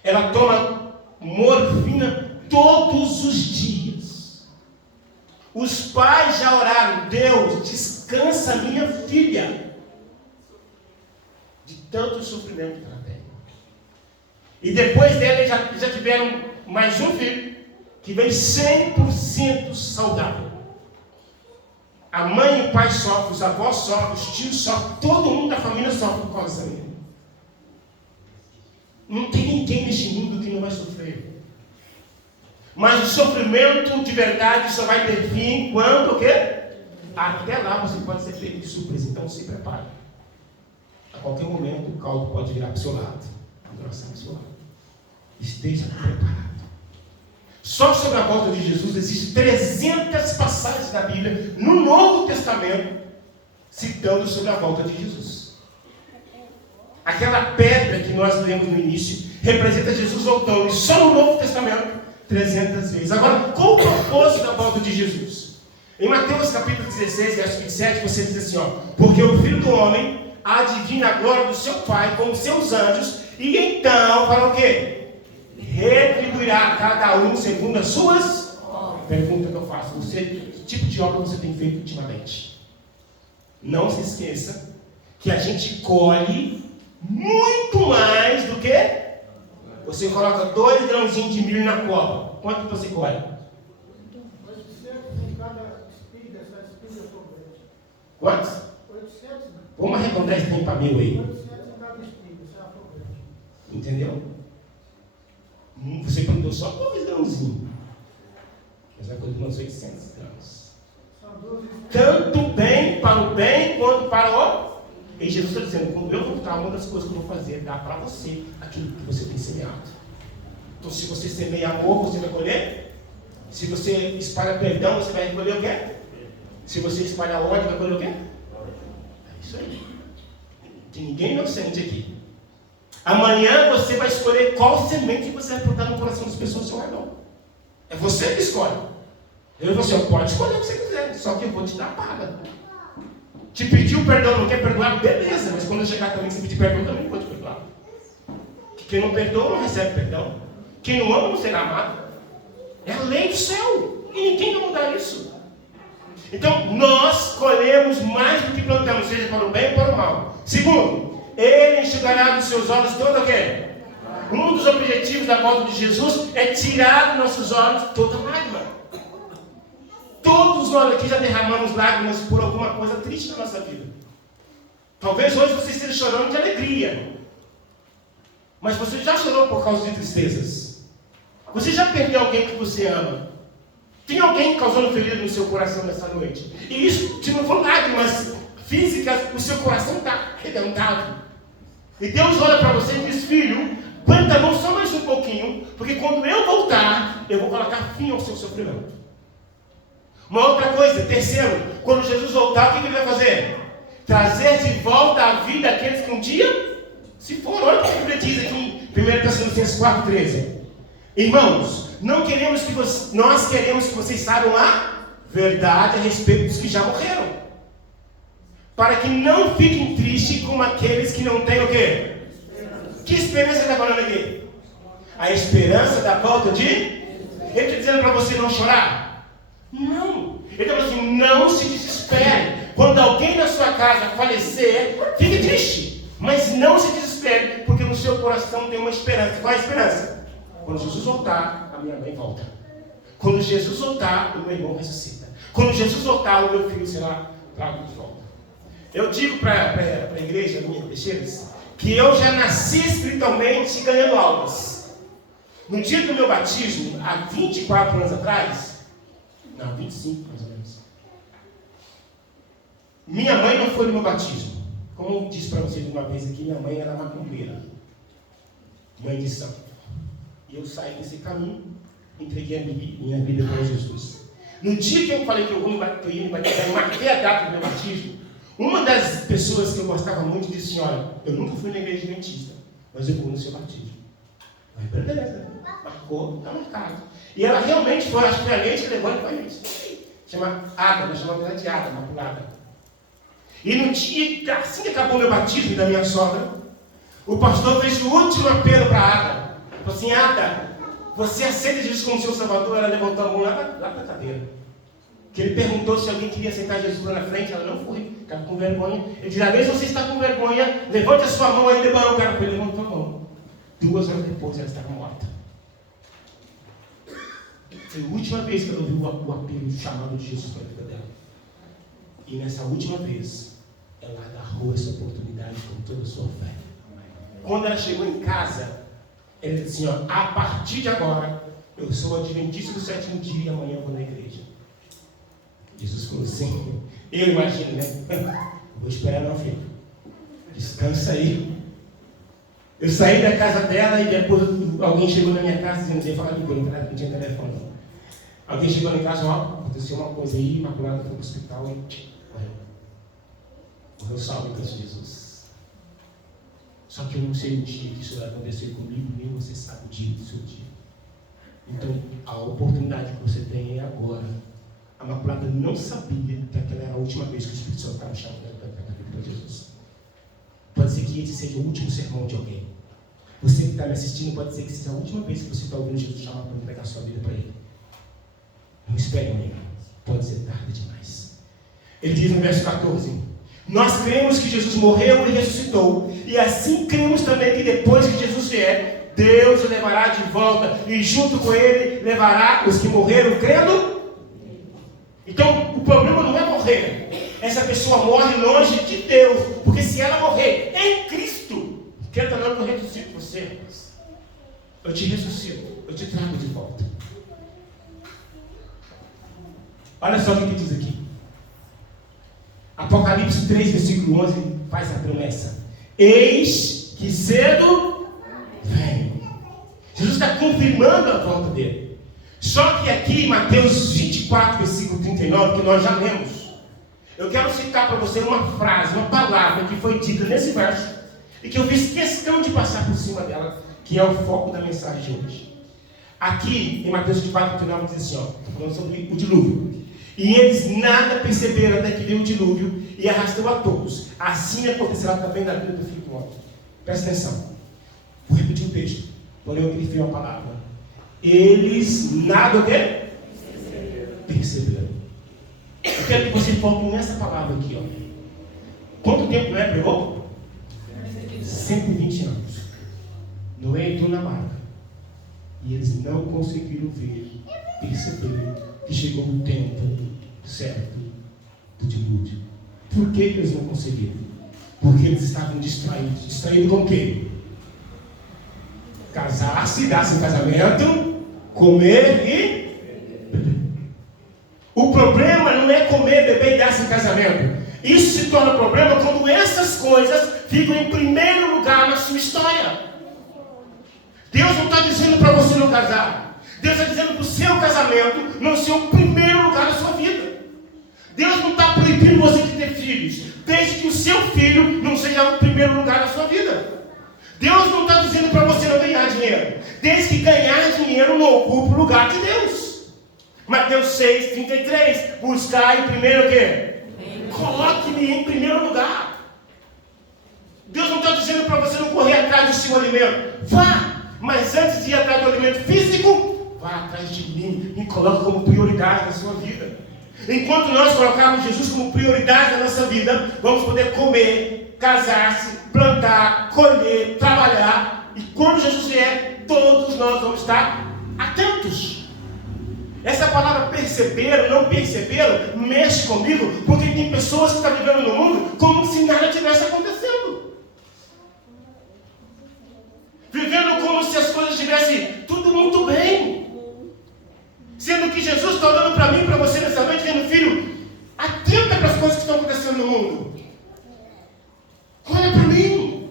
Ela toma morfina todos os dias. Os pais já oraram: Deus, descansa minha filha de tanto sofrimento que ela tem. E depois dela já tiveram mais um filho que veio 100% saudável. A mãe e o pai sofrem, os avós sofrem, os tios sofrem, todo mundo da família sofre por causa dessa menina. Não tem ninguém neste mundo que não vai sofrer. Mas o sofrimento de verdade só vai ter fim quando o quê? Até lá você pode ser pego de surpresa. Então se prepare. A qualquer momento o caldo pode virar para o seu lado. A oração para o seu lado. Esteja preparado. Só sobre a volta de Jesus existem 300 passagens da Bíblia no Novo Testamento citando sobre a volta de Jesus. Aquela pedra que nós lemos no início representa Jesus voltando, e só no Novo Testamento 300 vezes. Agora, qual o propósito da volta de Jesus? Em Mateus capítulo 16, verso 27, você diz assim, porque o Filho do Homem há de vir na glória do seu Pai com os seus anjos, e então, para o quê? Retribuirá a cada um segundo as suas obras. Pergunta que eu faço: que tipo de obra você tem feito ultimamente? Não se esqueça que a gente colhe muito mais do que você coloca 2 grãozinhos de milho na cova. Quanto você colhe? 800 em cada espiga, essa espiga eu sou grande. Quantos? 800, né? Vamos arredondar esse tempo para 1000 aí. 800 em cada espiga, isso é uma grande. Entendeu? Você plantou só 2 grãozinhos, mas vai colher uns 800 grãos. São 12. Tanto bem para o bem quanto para o... E Jesus está dizendo: quando eu voltar, uma das coisas que eu vou fazer é dar para você aquilo que você tem semeado. Então, se você semeia amor, você vai colher Se você espalha perdão, você vai recolher o quê? Se você espalha ódio, vai recolher o quê? É isso aí. Não tem ninguém inocente aqui. Amanhã você vai escolher qual semente você vai plantar no coração das pessoas ao seu redor. É você que escolhe. Você pode escolher o que você quiser, só que eu vou te dar a paga. Te pediu perdão, não quer perdoar? Beleza, mas quando eu chegar também, se pedir perdão, também não vou te perdoar. Quem não perdoa não recebe perdão. Quem não ama não será amado. É a lei do céu. E ninguém vai mudar isso. Então, nós colhemos mais do que plantamos, seja para o bem ou para o mal. Segundo, Ele enxugará dos seus olhos todo o quê? Um dos objetivos da volta de Jesus é tirar dos nossos olhos toda lágrima. Todos nós aqui já derramamos lágrimas por alguma coisa triste na nossa vida. Talvez hoje você esteja chorando de alegria. Mas você já chorou por causa de tristezas? Você já perdeu alguém que você ama? Tem alguém causando ferida no seu coração nessa noite? E isso, se não for lágrimas físicas, o seu coração está arrebentado. E Deus olha para você e diz: filho, aguenta a mão só mais um pouquinho, porque quando eu voltar, eu vou colocar fim ao seu sofrimento. Uma outra coisa, terceiro, quando Jesus voltar, o que ele vai fazer? Trazer de volta à vida aqueles que um dia se foram. Olha o que a Bíblia diz aqui em 1 Tessalonicenses 4,13. Irmãos, nós queremos que vocês saibam a verdade a respeito dos que já morreram, para que não fiquem tristes como aqueles que não têm o quê? Que esperança está falando aqui? A esperança da volta de... Ele está dizendo para você não chorar? Não. Ele está falando assim: não se desespere. Quando alguém na sua casa falecer, fique triste, mas não se desespere, porque no seu coração tem uma esperança. Qual é a esperança? Quando Jesus voltar, a minha mãe volta. Quando Jesus voltar, o meu irmão ressuscita. Quando Jesus voltar, o meu filho será trago de volta. Eu digo para a igreja minha, Teixeiras, que eu já nasci espiritualmente ganhando almas. No dia do meu batismo, há 24 anos atrás, não, 25 mais ou menos, minha mãe não foi no meu batismo. Como eu disse para vocês uma vez aqui, minha mãe era macumbeira, mãe de santo. E eu saí desse caminho, entreguei a minha vida para Jesus. No dia que eu falei que eu ia me batizar, eu marquei a data do meu batismo, uma das pessoas que eu gostava muito disse assim: olha, eu nunca fui na igreja adventista, mas eu vou no seu batismo. Aí beleza, marcou, está marcado. E ela realmente foi, acho que foi a gente que levou ele para isso. Chama Ada, nós chamamos ela de Ada, Maculada. E no dia, assim que acabou o meu batismo da minha sogra, o pastor fez o último apelo para a Ada. Ele falou assim: Ada, você aceita Jesus como seu salvador? Ela levantou a mão lá para a cadeira. Que ele perguntou se alguém queria aceitar Jesus lá na frente, ela não foi, estava com vergonha. Ele disse: às vezes você está com vergonha, levante a sua mão. Aí deparou o cara com ele, levantou a mão. 2 horas depois ela estava morta. Foi a última vez que ela ouviu o apelo, o chamado de Jesus para a vida dela. E nessa última vez, ela agarrou essa oportunidade com toda a sua fé. Quando ela chegou em casa, ela disse assim: ó, a partir de agora, eu sou adventista do 7º dia e amanhã eu vou na igreja. Jesus falou assim: eu imagino, né? Vou esperar não, filho. Descansa aí. Eu saí da casa dela e depois alguém chegou na minha casa dizendo: falar de coisa, não tinha telefone não. Alguém chegou em casa: ó, aconteceu uma coisa aí, Imaculada foi para o hospital e morreu. Morreu salvo em Cristo Jesus. Só que eu não sei o dia que isso vai acontecer comigo, nem você sabe o dia do seu dia. Então, a oportunidade que você tem é agora. A Imaculada não sabia que aquela era a última vez que o Espírito Santo estava chamando ela para Jesus. Pode ser que esse seja o último sermão de alguém. Você que está me assistindo, pode ser que seja a última vez que você está ouvindo Jesus chamar para entregar a sua vida para Ele. Não espere amanhã. Pode ser tarde demais. Ele diz no verso 14: nós cremos que Jesus morreu e ressuscitou. E assim cremos também que depois que Jesus vier, Deus o levará de volta. E junto com Ele levará os que morreram crendo. Então, o problema não é morrer. Essa pessoa morre longe de Deus. Porque se ela morrer em Cristo, quer também que eu ressuscito você. Eu te ressuscito. Eu te trago de volta. Olha só o que diz aqui. Apocalipse 3, versículo 11, faz a promessa: eis que cedo vem. Jesus está confirmando a volta dele. Só que aqui, Mateus 24, versículo 39, que nós já lemos, eu quero citar para você uma frase, uma palavra que foi dita nesse verso, e que eu fiz questão de passar por cima dela, que é o foco da mensagem de hoje. Aqui, em Mateus 24, 39, diz assim, estou falando sobre o dilúvio. E eles nada perceberam até que veio o dilúvio e arrastou a todos. Assim acontecerá também na vida do Filho do Homem. Presta atenção. Vou repetir o texto, porém eu grifei uma palavra. Eles nada o quê? Perceberam. Eu quero que você foque nessa palavra aqui, Quanto tempo Noé pregou? 120 anos. Noé entrou na barca. E eles não conseguiram ver, perceber que chegou o tempo certo do dilúvio. Por que eles não conseguiram? Porque eles estavam distraídos. Distraídos com o quê? Casar-se, dar-se em casamento, comer e beber. O problema não é comer, beber e dar-se em casamento. Isso se torna problema quando essas coisas ficam em primeiro lugar na sua história. Deus não está dizendo para você não casar. Deus está dizendo para o seu casamento não ser o primeiro lugar da sua vida. Deus não está proibindo você de ter filhos, desde que o seu filho não seja o primeiro lugar da sua vida. Deus não está dizendo para você não ganhar dinheiro, desde que ganhar dinheiro não ocupa o lugar de Deus. Mateus 6, 33, buscai primeiro o quê? Coloque-me em primeiro lugar. Deus não está dizendo para você não correr atrás do seu alimento. Vá! Mas antes de ir atrás do alimento físico, vá atrás de mim, me coloque como prioridade na sua vida. Enquanto nós colocarmos Jesus como prioridade na nossa vida, vamos poder comer, casar-se, plantar, colher, trabalhar. E quando Jesus vier, todos nós vamos estar atentos. Essa palavra perceberam, não perceberam, mexe comigo, porque tem pessoas que estão vivendo no mundo como se nada tivesse acontecendo. Vivendo como se as coisas estivessem tudo muito bem. Sendo que Jesus está olhando para mim, para você nessa noite, dizendo, filho, atenta para as coisas que estão acontecendo no mundo. Olha para mim.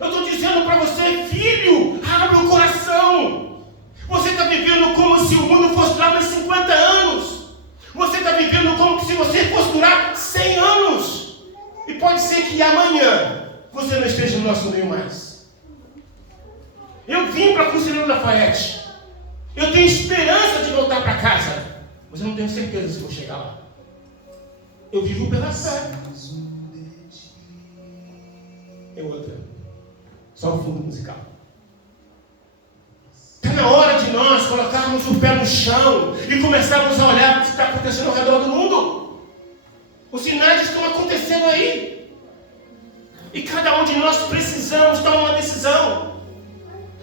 Eu estou dizendo para você, filho, abre o coração. Você está vivendo como se o mundo fosse durar mais 50 anos. Você está vivendo como se você fosse durar 100 anos. E pode ser que amanhã você não esteja no nosso meio mais. Eu vim para a Conselheiro Lafayette. Eu tenho esperança de voltar para casa, mas eu não tenho certeza se vou chegar lá. Eu vivo pela fé. É outra. Só o fundo musical. Está na hora de nós colocarmos o pé no chão e começarmos a olhar o que está acontecendo ao redor do mundo. Os sinais estão acontecendo aí. E cada um de nós precisamos tomar uma decisão.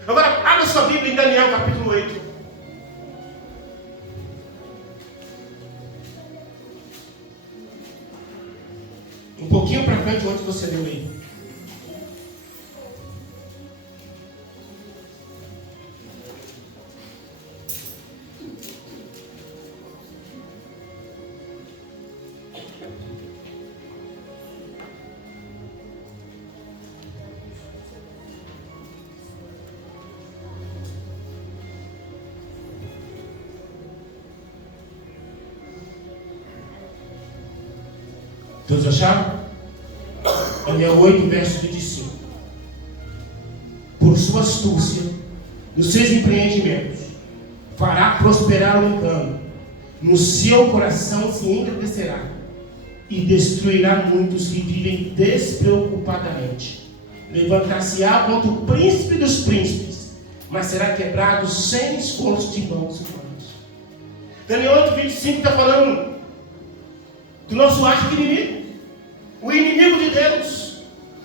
Agora, abra sua Bíblia em Daniel capítulo 8. Um pouquinho para frente, onde você leu aí. Todos acharam? Daniel 8, verso 25. Por sua astúcia, nos seus empreendimentos, fará prosperar o engano, no seu coração se engrandecerá, e destruirá muitos que vivem despreocupadamente. Levantar-se-á contra o príncipe dos príncipes, mas será quebrado sem esforço de mãos humanas. Daniel 8, 25 está falando do nosso arqui-inimigo. O inimigo de Deus,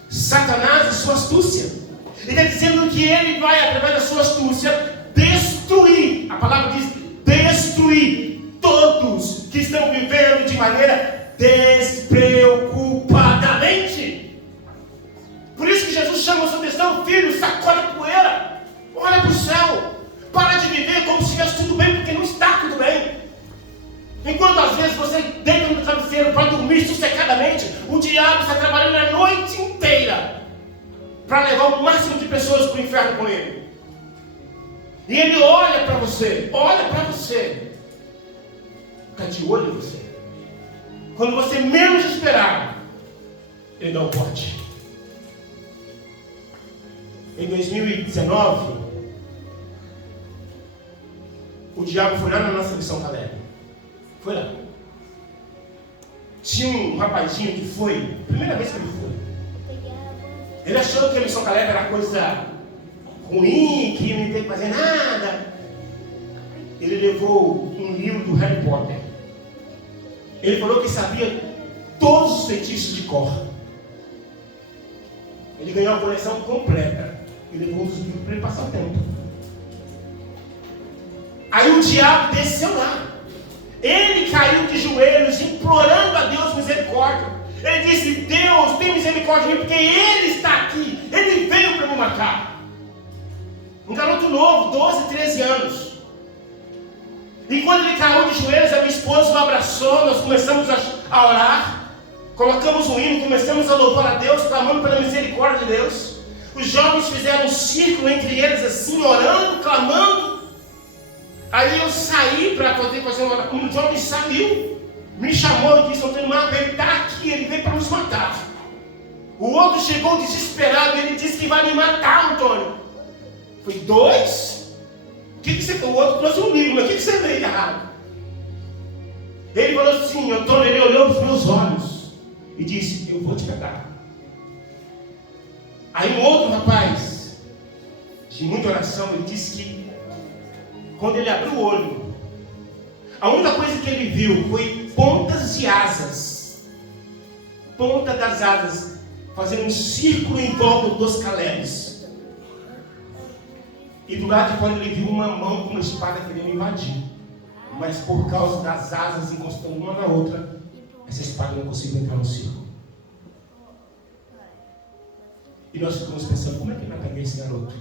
Satanás e sua astúcia. Ele está dizendo que ele vai, através da sua astúcia, destruir. A palavra diz destruir todos que estão vivendo de maneira despreocupadamente. Por isso que Jesus chama a sua atenção, filho, sacode a poeira, olha para o céu, para de viver como se estivesse tudo bem, porque não está tudo bem. Enquanto às vezes você deita no travesseiro para dormir sossegradamente, o diabo está trabalhando a noite inteira para levar o máximo de pessoas para o inferno com ele. E ele olha para você, está de olho em você. Quando você menos esperar, ele dá o corte. Em 2019, o diabo foi lá na nossa missão Caleb. Foi lá. Tinha um rapazinho que foi, primeira vez que ele foi. Ele achou que a missão Caleb era coisa ruim, que não tem que fazer nada. Ele levou um livro do Harry Potter. Ele falou que sabia todos os feitiços de cor. Ele ganhou a coleção completa. Ele levou os livros para ele passar o tempo. Aí o diabo desceu lá. Ele caiu de joelhos, implorando a Deus misericórdia. Ele disse: Deus, tem misericórdia de mim, porque Ele está aqui. Ele veio para me matar. Um garoto novo, 12, 13 anos. E quando ele caiu de joelhos, a minha esposa o abraçou. Nós começamos a orar. Colocamos um hino, começamos a louvar a Deus, clamando pela misericórdia de Deus. Os jovens fizeram um círculo entre eles, assim, orando, clamando. Aí eu saí para poder fazer uma oração. Um jovem saiu, me chamou e disse: Antônio Marcos, ele está aqui, ele veio para nos matar. O outro chegou desesperado, ele disse que vai me matar, Antônio. Foi 2? O que você falou? O outro trouxe um livro, mas o que você veio errado? Ele falou assim: Antônio, ele olhou para os meus olhos e disse: eu vou te pegar. Aí um outro rapaz, de muita oração, ele disse que quando ele abriu o olho, a única coisa que ele viu foi pontas de asas, ponta das asas, fazendo um círculo em volta dos Calebes. E do lado de fora ele viu uma mão com uma espada querendo invadir, mas por causa das asas encostando uma na outra, essa espada não conseguiu entrar no círculo. E nós ficamos pensando: como é que ele vai pegar esse garoto?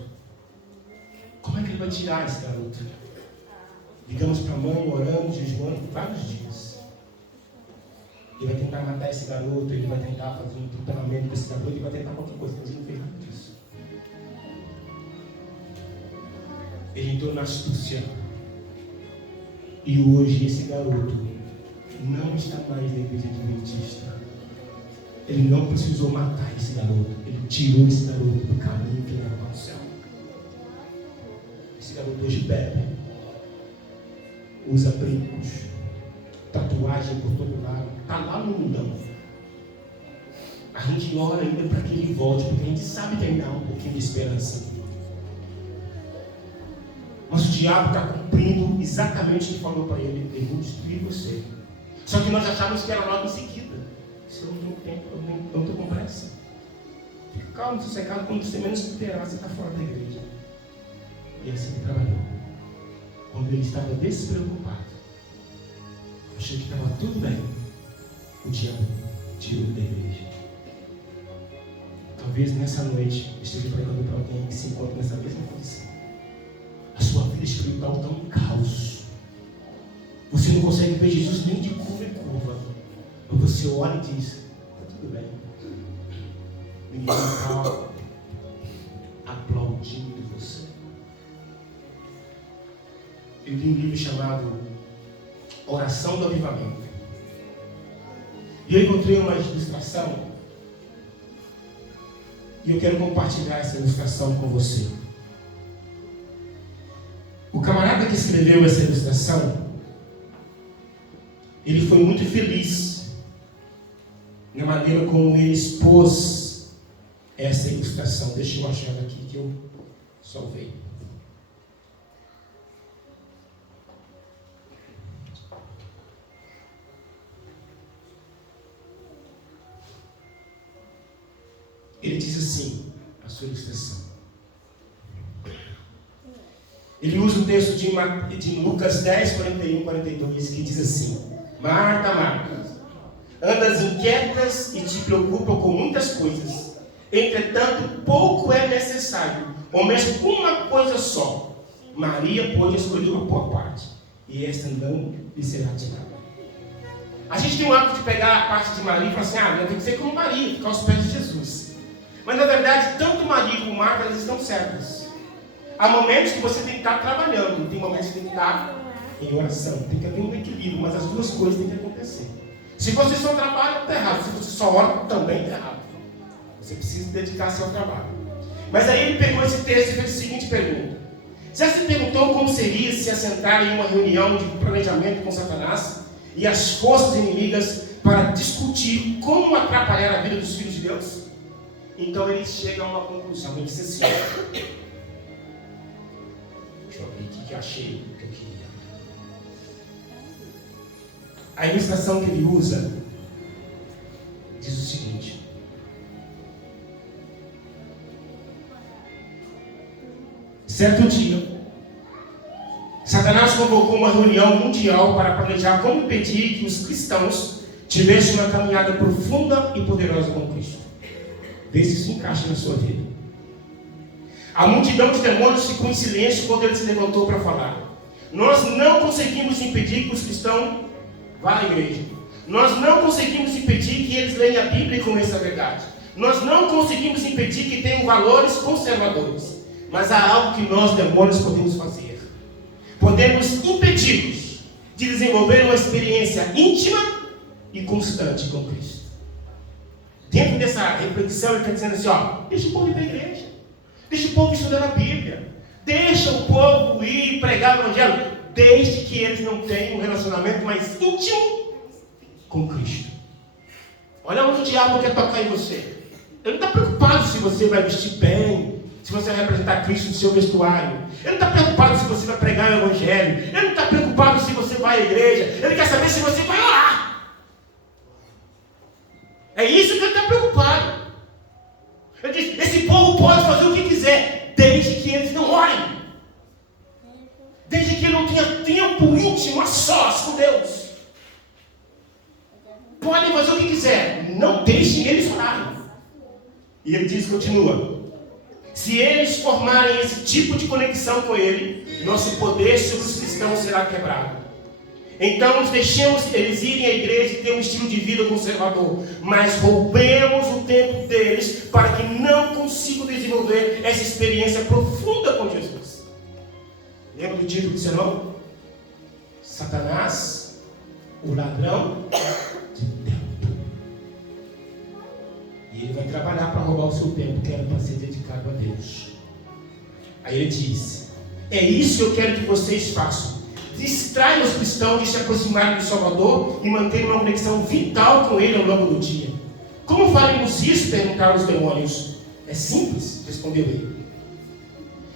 Como é que ele vai tirar esse garoto? Ligamos para a mãe, orando, jejuando por vários dias. Ele vai tentar matar esse garoto, ele vai tentar fazer um tutelamento para esse garoto, ele vai tentar qualquer coisa, mas ele não fez nada disso. Ele entrou na astúcia. E hoje esse garoto não está mais na igreja adventista. Ele não precisou matar esse garoto. Ele tirou esse garoto do caminho que leva para o céu. Esse garoto hoje bebe, usa brincos, tatuagem por todo lado, está lá no mundão. A gente ora ainda para que ele volte, porque a gente sabe que ainda há um pouquinho de esperança. Mas o diabo está cumprindo exatamente o que falou para ele: eu vou destruir você. Só que nós achávamos que era logo em seguida. Se eu não tenho tempo, eu não estou com pressa. Fica calmo, sossegado, quando você menos esperar, você está fora da igreja. E assim ele trabalhou. Quando ele estava despreocupado, achei que estava tudo bem, o diabo tirou da igreja. Talvez nessa noite esteja pregando para alguém que se encontra nessa mesma condição. A sua vida espiritual está um caos. Você não consegue ver Jesus nem de curva em curva. Mas você olha e diz: está tudo bem. Ninguém está aplaudindo você. Eu li um livro chamado Oração do Avivamento. E eu encontrei uma ilustração. E eu quero compartilhar essa ilustração com você. O camarada que escreveu essa ilustração, ele foi muito feliz na maneira como ele expôs essa ilustração. Deixa eu achar aqui que eu salvei. Ele diz assim, a sua ilustração. Ele usa o texto de Lucas 10, 41, 42, que diz assim: Marta, Marta, andas inquietas e te preocupam com muitas coisas. Entretanto, pouco é necessário, ou mesmo uma coisa só. Maria, pois, escolheu a boa parte, e esta não lhe será tirada. A gente tem o hábito de pegar a parte de Maria e falar assim: eu tenho que ser como Maria, ficar aos pés de Jesus. Mas na verdade, tanto Maria como Marta, elas estão certas. Há momentos que você tem que estar trabalhando, tem momentos que tem que estar em oração. Tem que haver um equilíbrio, mas as duas coisas têm que acontecer. Se você só trabalha, está errado. Se você só ora, também está errado. Você precisa dedicar-se ao trabalho. Mas aí ele pegou esse texto e fez a seguinte pergunta. Já se perguntou como seria se assentar em uma reunião de planejamento com Satanás e as forças inimigas para discutir como atrapalhar a vida dos filhos de Deus? Então ele chega a uma conclusão. Ele diz assim: deixa eu ver o que eu achei que eu queria. A ilustração que ele usa diz o seguinte: certo dia, Satanás convocou uma reunião mundial para planejar como impedir que os cristãos tivessem uma caminhada profunda e poderosa com Cristo. Vê se isso encaixa na sua vida. A multidão de demônios ficou em silêncio quando ele se levantou para falar. Nós não conseguimos impedir que os cristãos vá à igreja. Nós não conseguimos impedir que eles leiam a Bíblia e conheçam a verdade. Nós não conseguimos impedir que tenham valores conservadores. Mas há algo que nós, demônios, podemos fazer. Podemos impedi-los de desenvolver uma experiência íntima e constante com Cristo. Dentro dessa reflexão, ele está dizendo assim: deixa o povo ir para a igreja. Deixa o povo estudar a Bíblia. Deixa o povo ir pregar o Evangelho. Desde que eles não tenham um relacionamento mais íntimo com Cristo. Olha onde o diabo quer tocar em você. Ele não está preocupado se você vai vestir bem, se você vai representar Cristo no seu vestuário. Ele não está preocupado se você vai pregar o Evangelho. Ele não está preocupado se você vai à igreja. Ele quer saber se você vai orar. É isso que ele está preocupado. Ele diz: esse povo pode fazer o que quiser, desde que eles não orem. Desde que ele não tenha tempo íntimo a sós com Deus. Podem fazer o que quiser, não deixem eles orarem. E ele diz, continua: se eles formarem esse tipo de conexão com ele, nosso poder sobre os cristãos será quebrado. Então deixemos eles irem à igreja e ter um estilo de vida conservador, mas roubemos o tempo deles para que não consigam desenvolver essa experiência profunda com Jesus. Lembra do título do sermão? Satanás, o ladrão de tempo. E ele vai trabalhar para roubar o seu tempo, que era para ser dedicado a Deus. Aí ele diz: é isso que eu quero que vocês façam. Distraiam os cristãos de se aproximarem do Salvador e manterem uma conexão vital com Ele ao longo do dia. Como faremos isso? Perguntaram os demônios. É simples, respondeu ele.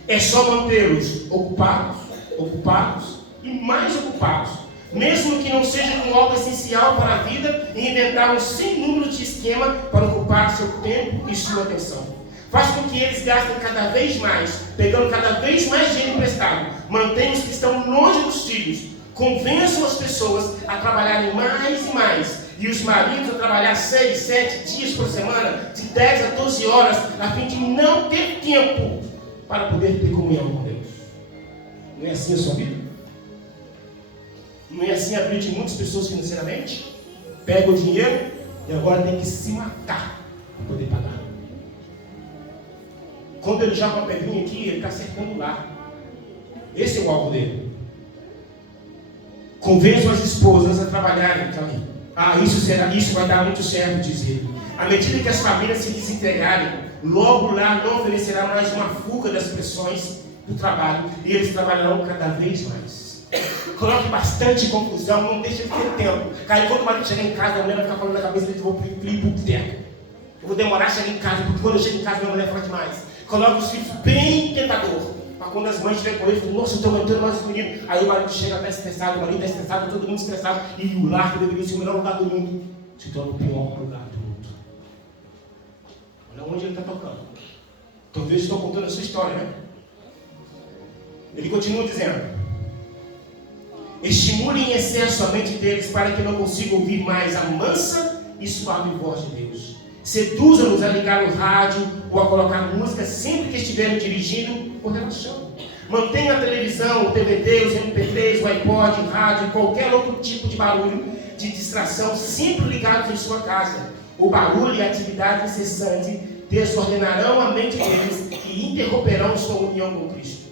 É só mantê-los ocupados e mais ocupados, mesmo que não seja com algo essencial para a vida, e inventar um sem número de esquema para ocupar seu tempo e sua atenção. Faz com que eles gastem cada vez mais, pegando cada vez mais dinheiro emprestado. Mantenham os que estão longe dos filhos. Convençam as pessoas a trabalharem mais e mais. E os maridos a trabalhar 6, 7 dias por semana, de 10 a 12 horas, a fim de não ter tempo para poder ter comunhão com Deus. Não é assim a sua vida? Não é assim a vida de muitas pessoas financeiramente? Pega o dinheiro e agora tem que se matar para poder pagar. Quando ele joga uma pedrinha aqui, ele está acertando lá. Esse é o alvo dele. Convençam as esposas a trabalharem também. Isso vai dar muito certo, diz ele. À medida que as famílias se desintegrarem, logo lá não oferecerá mais uma fuga das pressões do trabalho, e eles trabalharão cada vez mais. Coloque bastante confusão, não deixe de ter tempo. Aí quando o marido chegar em casa, a mulher vai ficar falando na cabeça dele: vou ir para o boteco. Eu vou demorar a chegar em casa, porque quando eu chego em casa, minha mulher fala demais. Coloque os filhos bem tentador, para quando as mães estiverem com ele, nossa, eu estou aguentando mais os meninos. Aí o marido chega até estressado, o marido está estressado, todo mundo estressado, e o lar que deveria ser o melhor lugar do mundo se torna o pior lugar do mundo. Olha onde ele está tocando. Talvez estou contando a sua história, né? Ele continua dizendo: estimulem em excesso a mente deles para que não consigam ouvir mais a mansa e suave voz de Deus. Seduzam-nos a ligar o rádio ou a colocar música sempre que estiverem dirigindo ou relaxando. Mantenham a televisão, o DVD, os MP3, o iPod, o rádio, qualquer outro tipo de barulho de distração sempre ligados em sua casa. O barulho e a atividade incessante desordenarão a mente deles e interromperão sua união com Cristo.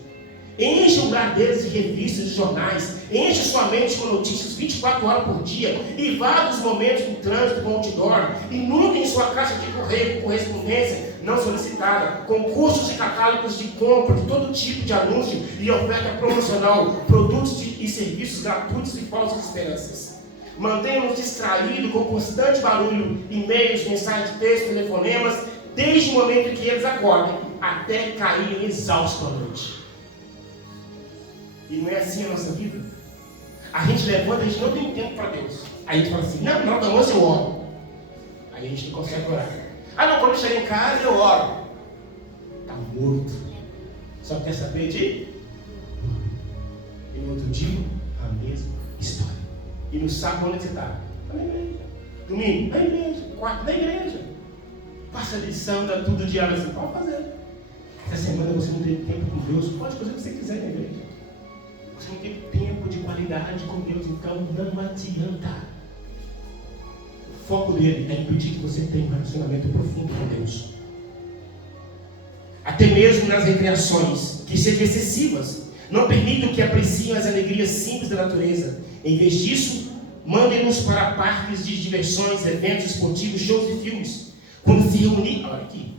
Enche o lugar deles de revistas, de jornais. Enche sua mente com notícias 24 horas por dia. E vários momentos no trânsito com outdoor. Inundem sua caixa de correio com correspondência não solicitada, concursos e catálogos de compra de todo tipo de anúncio e oferta promocional, produtos e serviços gratuitos e falsas esperanças. Mantenham-nos distraídos com constante barulho, e-mails, mensagens de texto, telefonemas, desde o momento em que eles acordem até caírem exaustos à noite. E não é assim a nossa vida. A gente levanta, a gente não tem tempo para Deus. Aí a gente fala assim, não, na hora do almoço eu oro. Aí a gente não consegue orar. Ah não, quando eu chego em casa eu oro. Está morto. Só quer saber de... E no outro dia, a mesma história. E no sábado, onde você está? Na igreja. Domingo, na igreja. Quarto, na igreja. Passa lição, dá tudo diário assim. Pode fazer. Essa semana você não tem tempo com Deus. Pode fazer o que você quiser na igreja. Você não tem tempo de qualidade com Deus. Então não adianta. O foco dele é impedir que você tenha um relacionamento profundo com Deus. Até mesmo nas recreações, que sejam excessivas, não permitam que apreciem as alegrias simples da natureza. Em vez disso, mandem-nos para parques de diversões, eventos esportivos, shows e filmes. Quando se reunirem, olha aqui,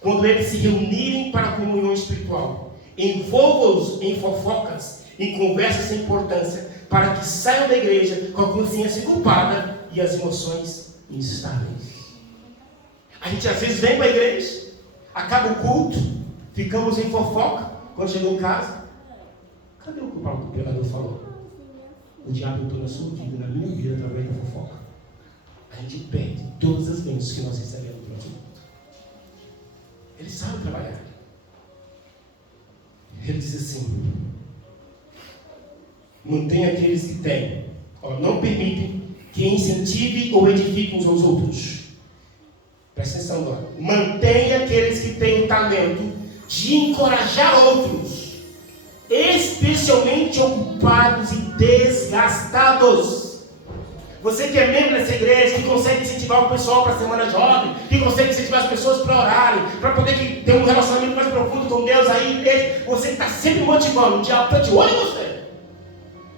quando eles se reunirem para a comunhão espiritual, envolvam-os em fofocas, em conversas sem importância, para que saiam da igreja com a consciência culpada e as emoções instáveis. A gente às vezes vem para a igreja, acaba o culto, ficamos em fofoca. Quando chegou em casa, cadê o que o pregador falou? O diabo entrou na sua vida, na minha vida, através da fofoca. A gente perde todas as bênçãos que nós recebemos durante o culto. Ele sabe trabalhar. Ele diz assim: mantenha aqueles que têm. Não permitem que incentive ou edifiquem uns aos outros. Presta atenção agora. Mantenha aqueles que têm o talento de encorajar outros, especialmente ocupados e desgastados. Você que é membro dessa igreja, que consegue incentivar o pessoal para a semana jovem, que consegue incentivar as pessoas para orarem, para poder ter um relacionamento mais profundo com Deus aí, você que está sempre motivando, o diabo está de olho em você.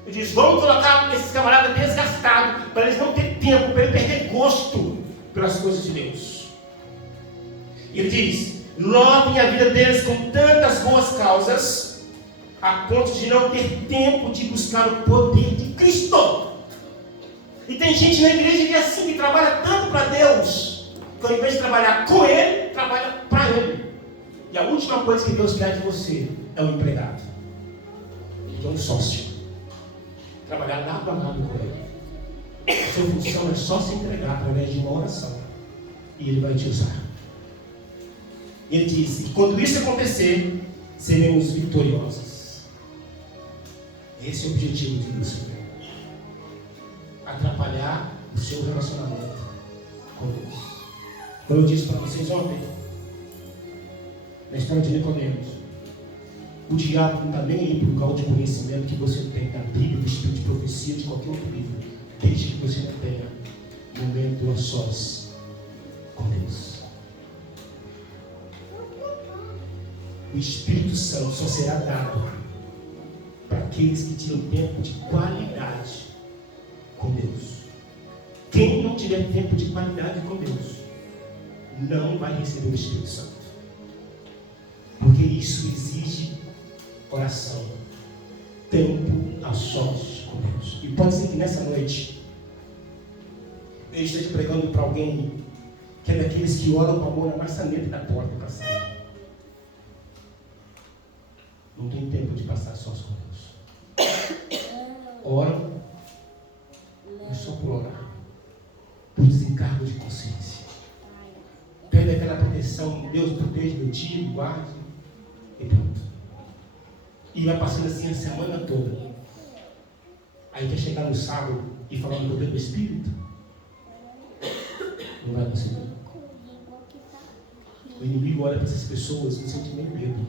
Ele diz: vamos colocar esses camaradas desgastados, para eles não terem tempo, para eles perderem gosto pelas coisas de Deus. E ele diz: lotem a vida deles com tantas boas causas, a ponto de não ter tempo de buscar o poder de Cristo. E tem gente na igreja que é assim, que trabalha tanto para Deus, que ao invés de trabalhar com Ele, trabalha para Ele. E a última coisa que Deus quer de você é um empregado. Ele quer um sócio. Trabalhar lado a lado com Ele. A sua função é só se entregar através de uma oração. E Ele vai te usar. Ele disse que quando isso acontecer, seremos vitoriosos. Esse é o objetivo de Deus. Atrapalhar o seu relacionamento com Deus. Como eu disse para vocês ontem, na história de Nicodemos, o diabo não está nem aí para o grau de conhecimento que você tem da Bíblia, do Espírito de profecia, de qualquer outro livro, desde que você não tenha momento a sós com Deus. O Espírito Santo só será dado para aqueles que tiram tempo de qualidade com Deus. Quem não tiver tempo de qualidade com Deus, não vai receber o Espírito Santo. Porque isso exige oração, tempo a sós com Deus. E pode ser que nessa noite eu esteja pregando para alguém que é daqueles que oram com a mão na maçaneta da porta para sair. Não tem tempo de passar sós com Deus. Ora, é só por orar, por desencargo de consciência. Pede aquela proteção: Deus protege meu tio, guarde, e pronto. E vai passando assim a semana toda. Aí quer chegar no sábado e falar no poder do Espírito? Não vai conseguir. O inimigo olha para essas pessoas e não sente nem medo.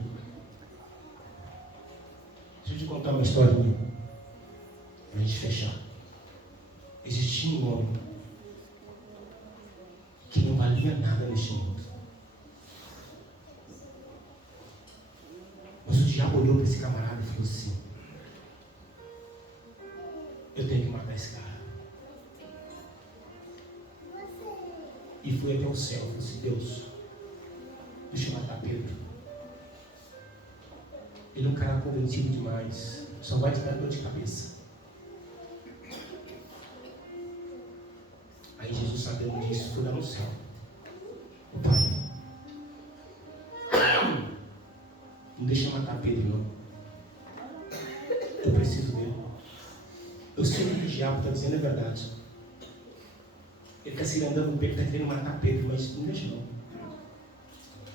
Deixa eu te contar uma história minha, para a gente fechar. Existia um homem que não valia nada neste mundo. Mas o diabo olhou para esse camarada e falou assim: eu tenho que matar esse cara. E foi até o céu e falou assim: Deus, deixa eu matar Pedro. Ele é um cara convencido demais, só vai te dar dor de cabeça. Aí Jesus, sabendo disso, foi lá no céu: o Pai, não deixa eu matar Pedro, não. Eu preciso dele. Eu sei que o diabo está dizendo a verdade. Ele está se andando com Pedro, está querendo matar Pedro, mas não deixa não.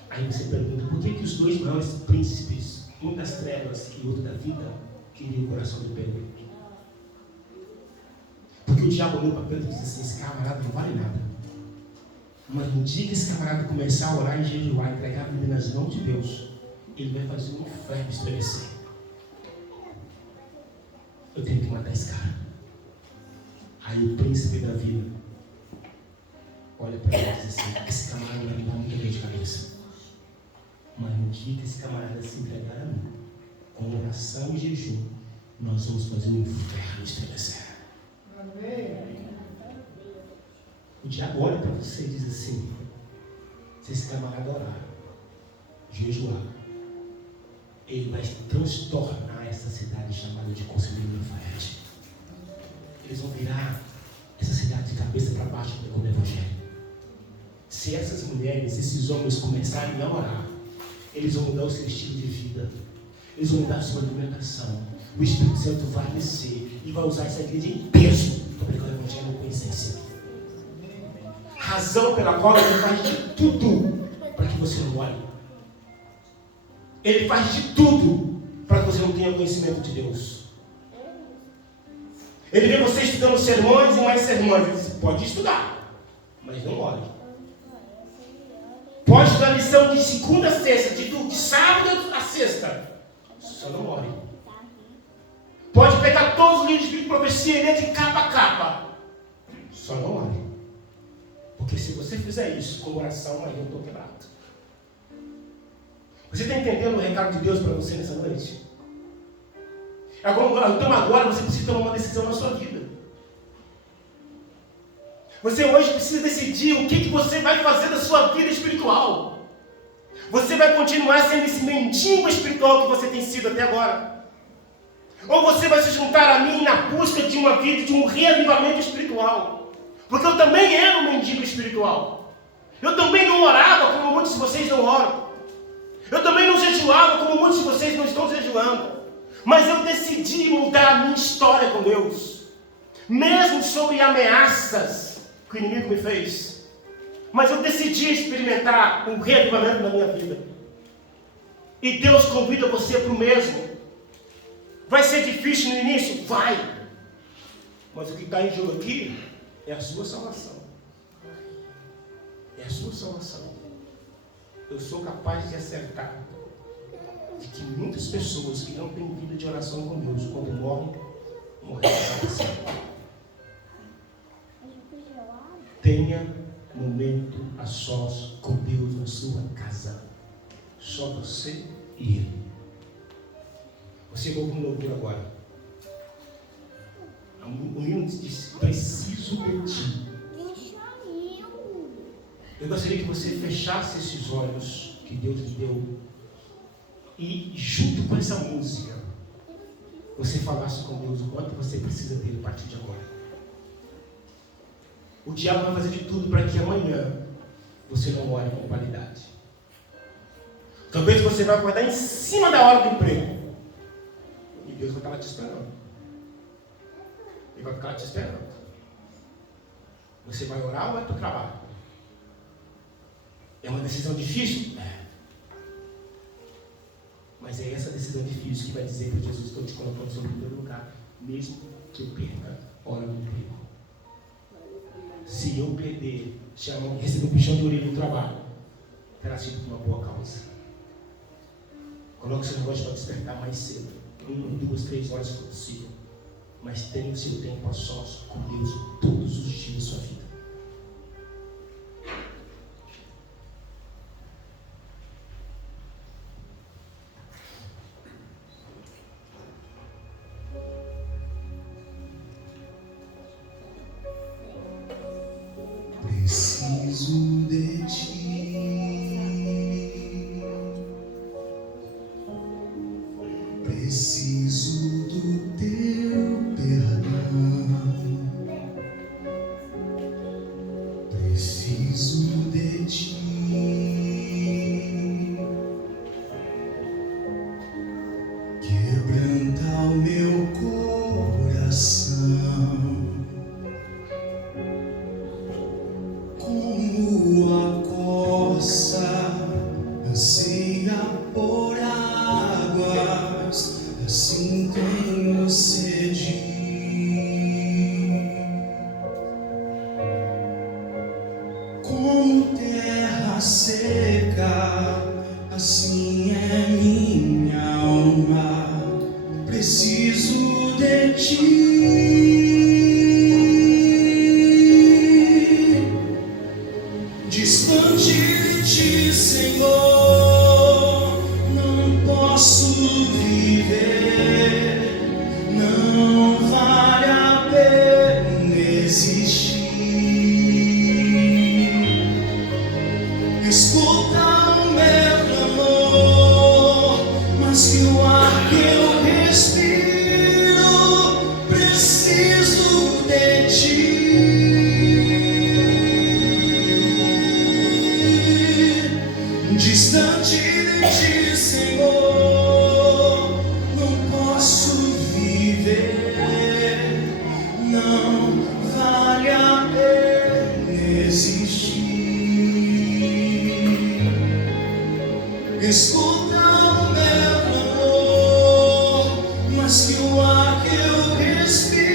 Aí você pergunta: por que os dois maiores príncipes, um das trevas e outro da vida, queriam o coração de Pedro? Porque o diabo olhou para Pedro e disse assim: esse camarada não vale nada. Mas no dia que esse camarada começar a orar e jejuar, entregar a vida nas mãos de Deus, ele vai fazer um inferno estremecer. Eu tenho que matar esse cara. Aí o príncipe da vida olha para ele e diz assim: esse camarada vai me dar muita dor de cabeça. Mas no dia que esse camarada se entregar a mim, com oração e jejum, nós vamos fazer um inferno estremecer. Amém. O diabo olha para você e diz assim: se esse camarada orar, jejuar, ele vai transtornar essa cidade chamada de Conselheiro Lafayette. Eles vão virar essa cidade de cabeça para baixo com o Evangelho. Se essas mulheres, esses homens começarem a orar, eles vão mudar o seu estilo de vida, eles vão mudar a sua alimentação. O Espírito Santo vai descer e vai usar essa igreja em peso para pregar o Evangelho com essência. Razão pela qual ele faz de tudo para que você não ore. Ele faz de tudo para que você não tenha conhecimento de Deus. Ele vê você estudando sermões e mais sermões. Ele diz: pode estudar, mas não ore. Pode estudar lição de segunda a sexta, de sábado a sexta, só não ore. Pode pegar todos os livros de profecia e ler de capa a capa, só não ore. Porque se você fizer isso com oração, aí eu estou quebrado. Você está entendendo o recado de Deus para você nessa noite? Então agora você precisa tomar uma decisão na sua vida. Você hoje precisa decidir o que você vai fazer da sua vida espiritual. Você vai continuar sendo esse mendigo espiritual que você tem sido até agora? Ou você vai se juntar a mim na busca de uma vida, de um reavivamento espiritual? Porque eu também era um mendigo espiritual. Eu também não orava como muitos de vocês não oram. Eu também não jejuava como muitos de vocês não estão jejuando. Mas eu decidi mudar a minha história com Deus. Mesmo sobre ameaças que o inimigo me fez. Mas eu decidi experimentar um reavivamento na minha vida. E Deus convida você para o mesmo. Vai ser difícil no início? Vai. Mas o que está em jogo aqui é a sua salvação. É a sua salvação. Eu sou capaz de acertar de que muitas pessoas que não têm vida de oração com Deus, quando morrem para sempre. Tenha momento a sós com Deus na sua casa. Só você e Ele. Você ouve um louvor agora. O hino diz: preciso de ti. Eu gostaria que você fechasse esses olhos que Deus lhe deu e, junto com essa música, você falasse com Deus o quanto você precisa dele a partir de agora. O diabo vai fazer de tudo para que amanhã você não ore com qualidade. Talvez você vai acordar em cima da hora do emprego e Deus vai estar lá te esperando. Ele vai ficar lá te esperando. Você vai orar ou vai para o trabalho? É uma decisão difícil? É. Mas é essa decisão difícil que vai dizer para Jesus: estou te colocando no seu primeiro lugar, mesmo que eu perca a hora do emprego. Se eu perder, receber um puxão de orelha no trabalho, terá sido por uma boa causa. Coloque seu negócio para despertar mais cedo, 1, 2, 3 horas se for possível. Mas tenha o seu tempo a sós com Deus todos os dias da sua vida. Distante de ti, Senhor, não posso viver, não vale a pena existir. Escuta o meu clamor, mas que o ar que eu respiro,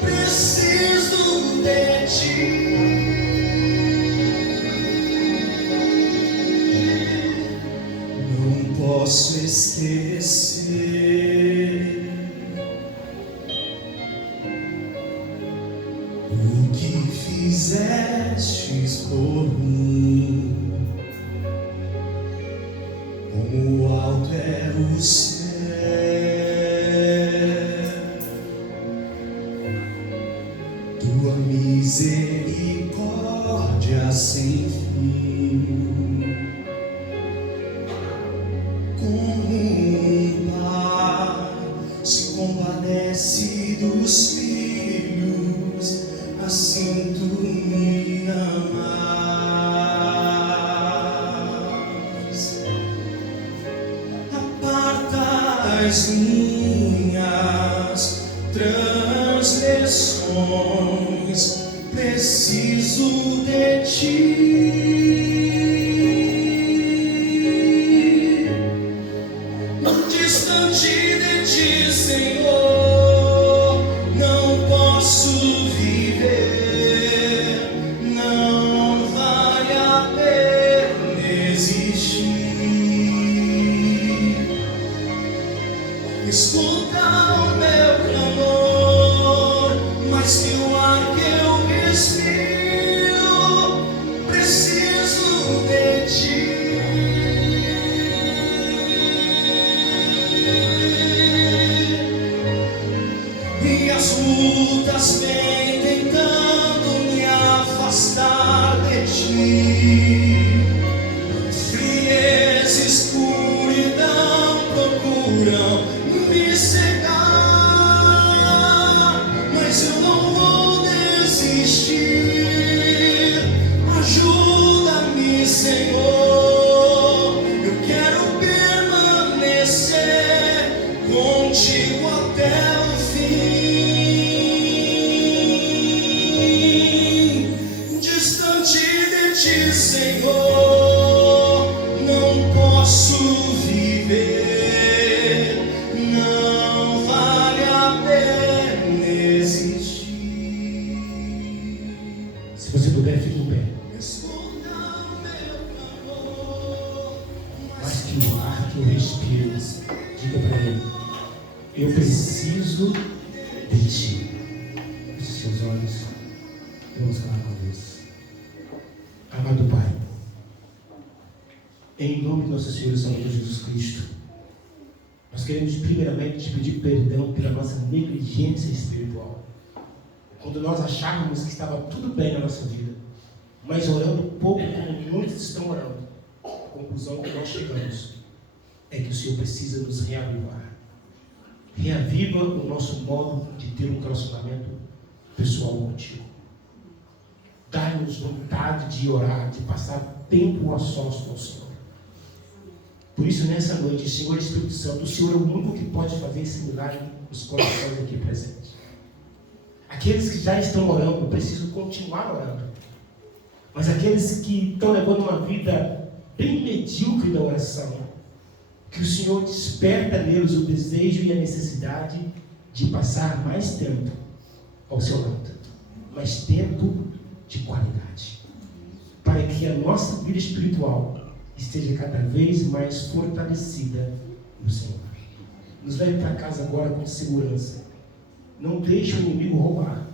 preciso de ti. Posso esquecer o que fizestes por mim, como alto é o céu, tua misericórdia sem fim. Como um pai se compadece dos filhos, assim tu me amas. Aparta as minhas transgressões, preciso de ti. Distante de ti, Senhor, não posso viver, não vale a pena existir. Escuta o meu clamor, mas que o ar que eu respiro, preciso de ti. Minhas lutas vêm tentando me afastar de ti. Frieza e escuridão procuram me cegar, mas eu não vou desistir. Ajuda-me, Senhor, eu quero permanecer contigo até o fim. Distante de ti, Senhor, não posso viver, não vale a pena existir. Se você puder, fique em pé. Escuta o meu clamor, Mas que o ar que eu respiro, diga para ele: eu preciso de ti. Feche seus olhos. Vamos falar com Deus. Amado Pai, em nome de nosso Senhor e Salvador Jesus Cristo, nós queremos primeiramente te pedir perdão pela nossa negligência espiritual. Quando nós achávamos que estava tudo bem na nossa vida, mas orando pouco como muitos estão orando, a conclusão que nós chegamos é que o Senhor precisa nos reavivar. Reaviva o nosso modo de ter um relacionamento pessoal contigo. Dá-nos vontade de orar, de passar tempo a sós com o Senhor. Por isso, nessa noite, Senhor Espírito Santo, o Senhor é o único que pode fazer esse milagre nos corações aqui presentes. Aqueles que já estão orando, precisam continuar orando. Mas aqueles que estão levando uma vida bem medíocre da oração, que o Senhor desperta neles o desejo e a necessidade de passar mais tempo ao seu lado, mais tempo de qualidade, para que a nossa vida espiritual esteja cada vez mais fortalecida no Senhor. Nos leve para casa agora com segurança. Não deixe o inimigo roubar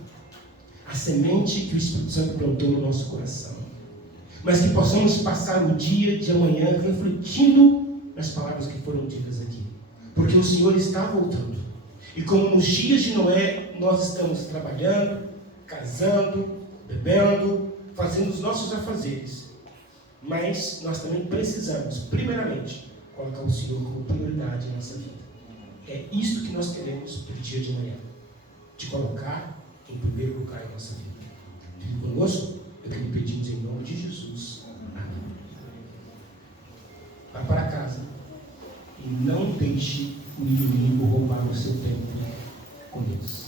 a semente que o Espírito Santo plantou no nosso coração, mas que possamos passar o dia de amanhã refletindo nas palavras que foram ditas aqui, porque o Senhor está voltando. E como nos dias de Noé, nós estamos trabalhando, casando, bebendo, fazendo os nossos afazeres, mas nós também precisamos, primeiramente, colocar o Senhor como prioridade em nossa vida. É isso que nós queremos para o dia de amanhã, te colocar em primeiro lugar em nossa vida. Fique conosco, é o que lhe pedimos em nome de Jesus. Amém. Vá para casa e não deixe o inimigo roubar o seu tempo com Deus.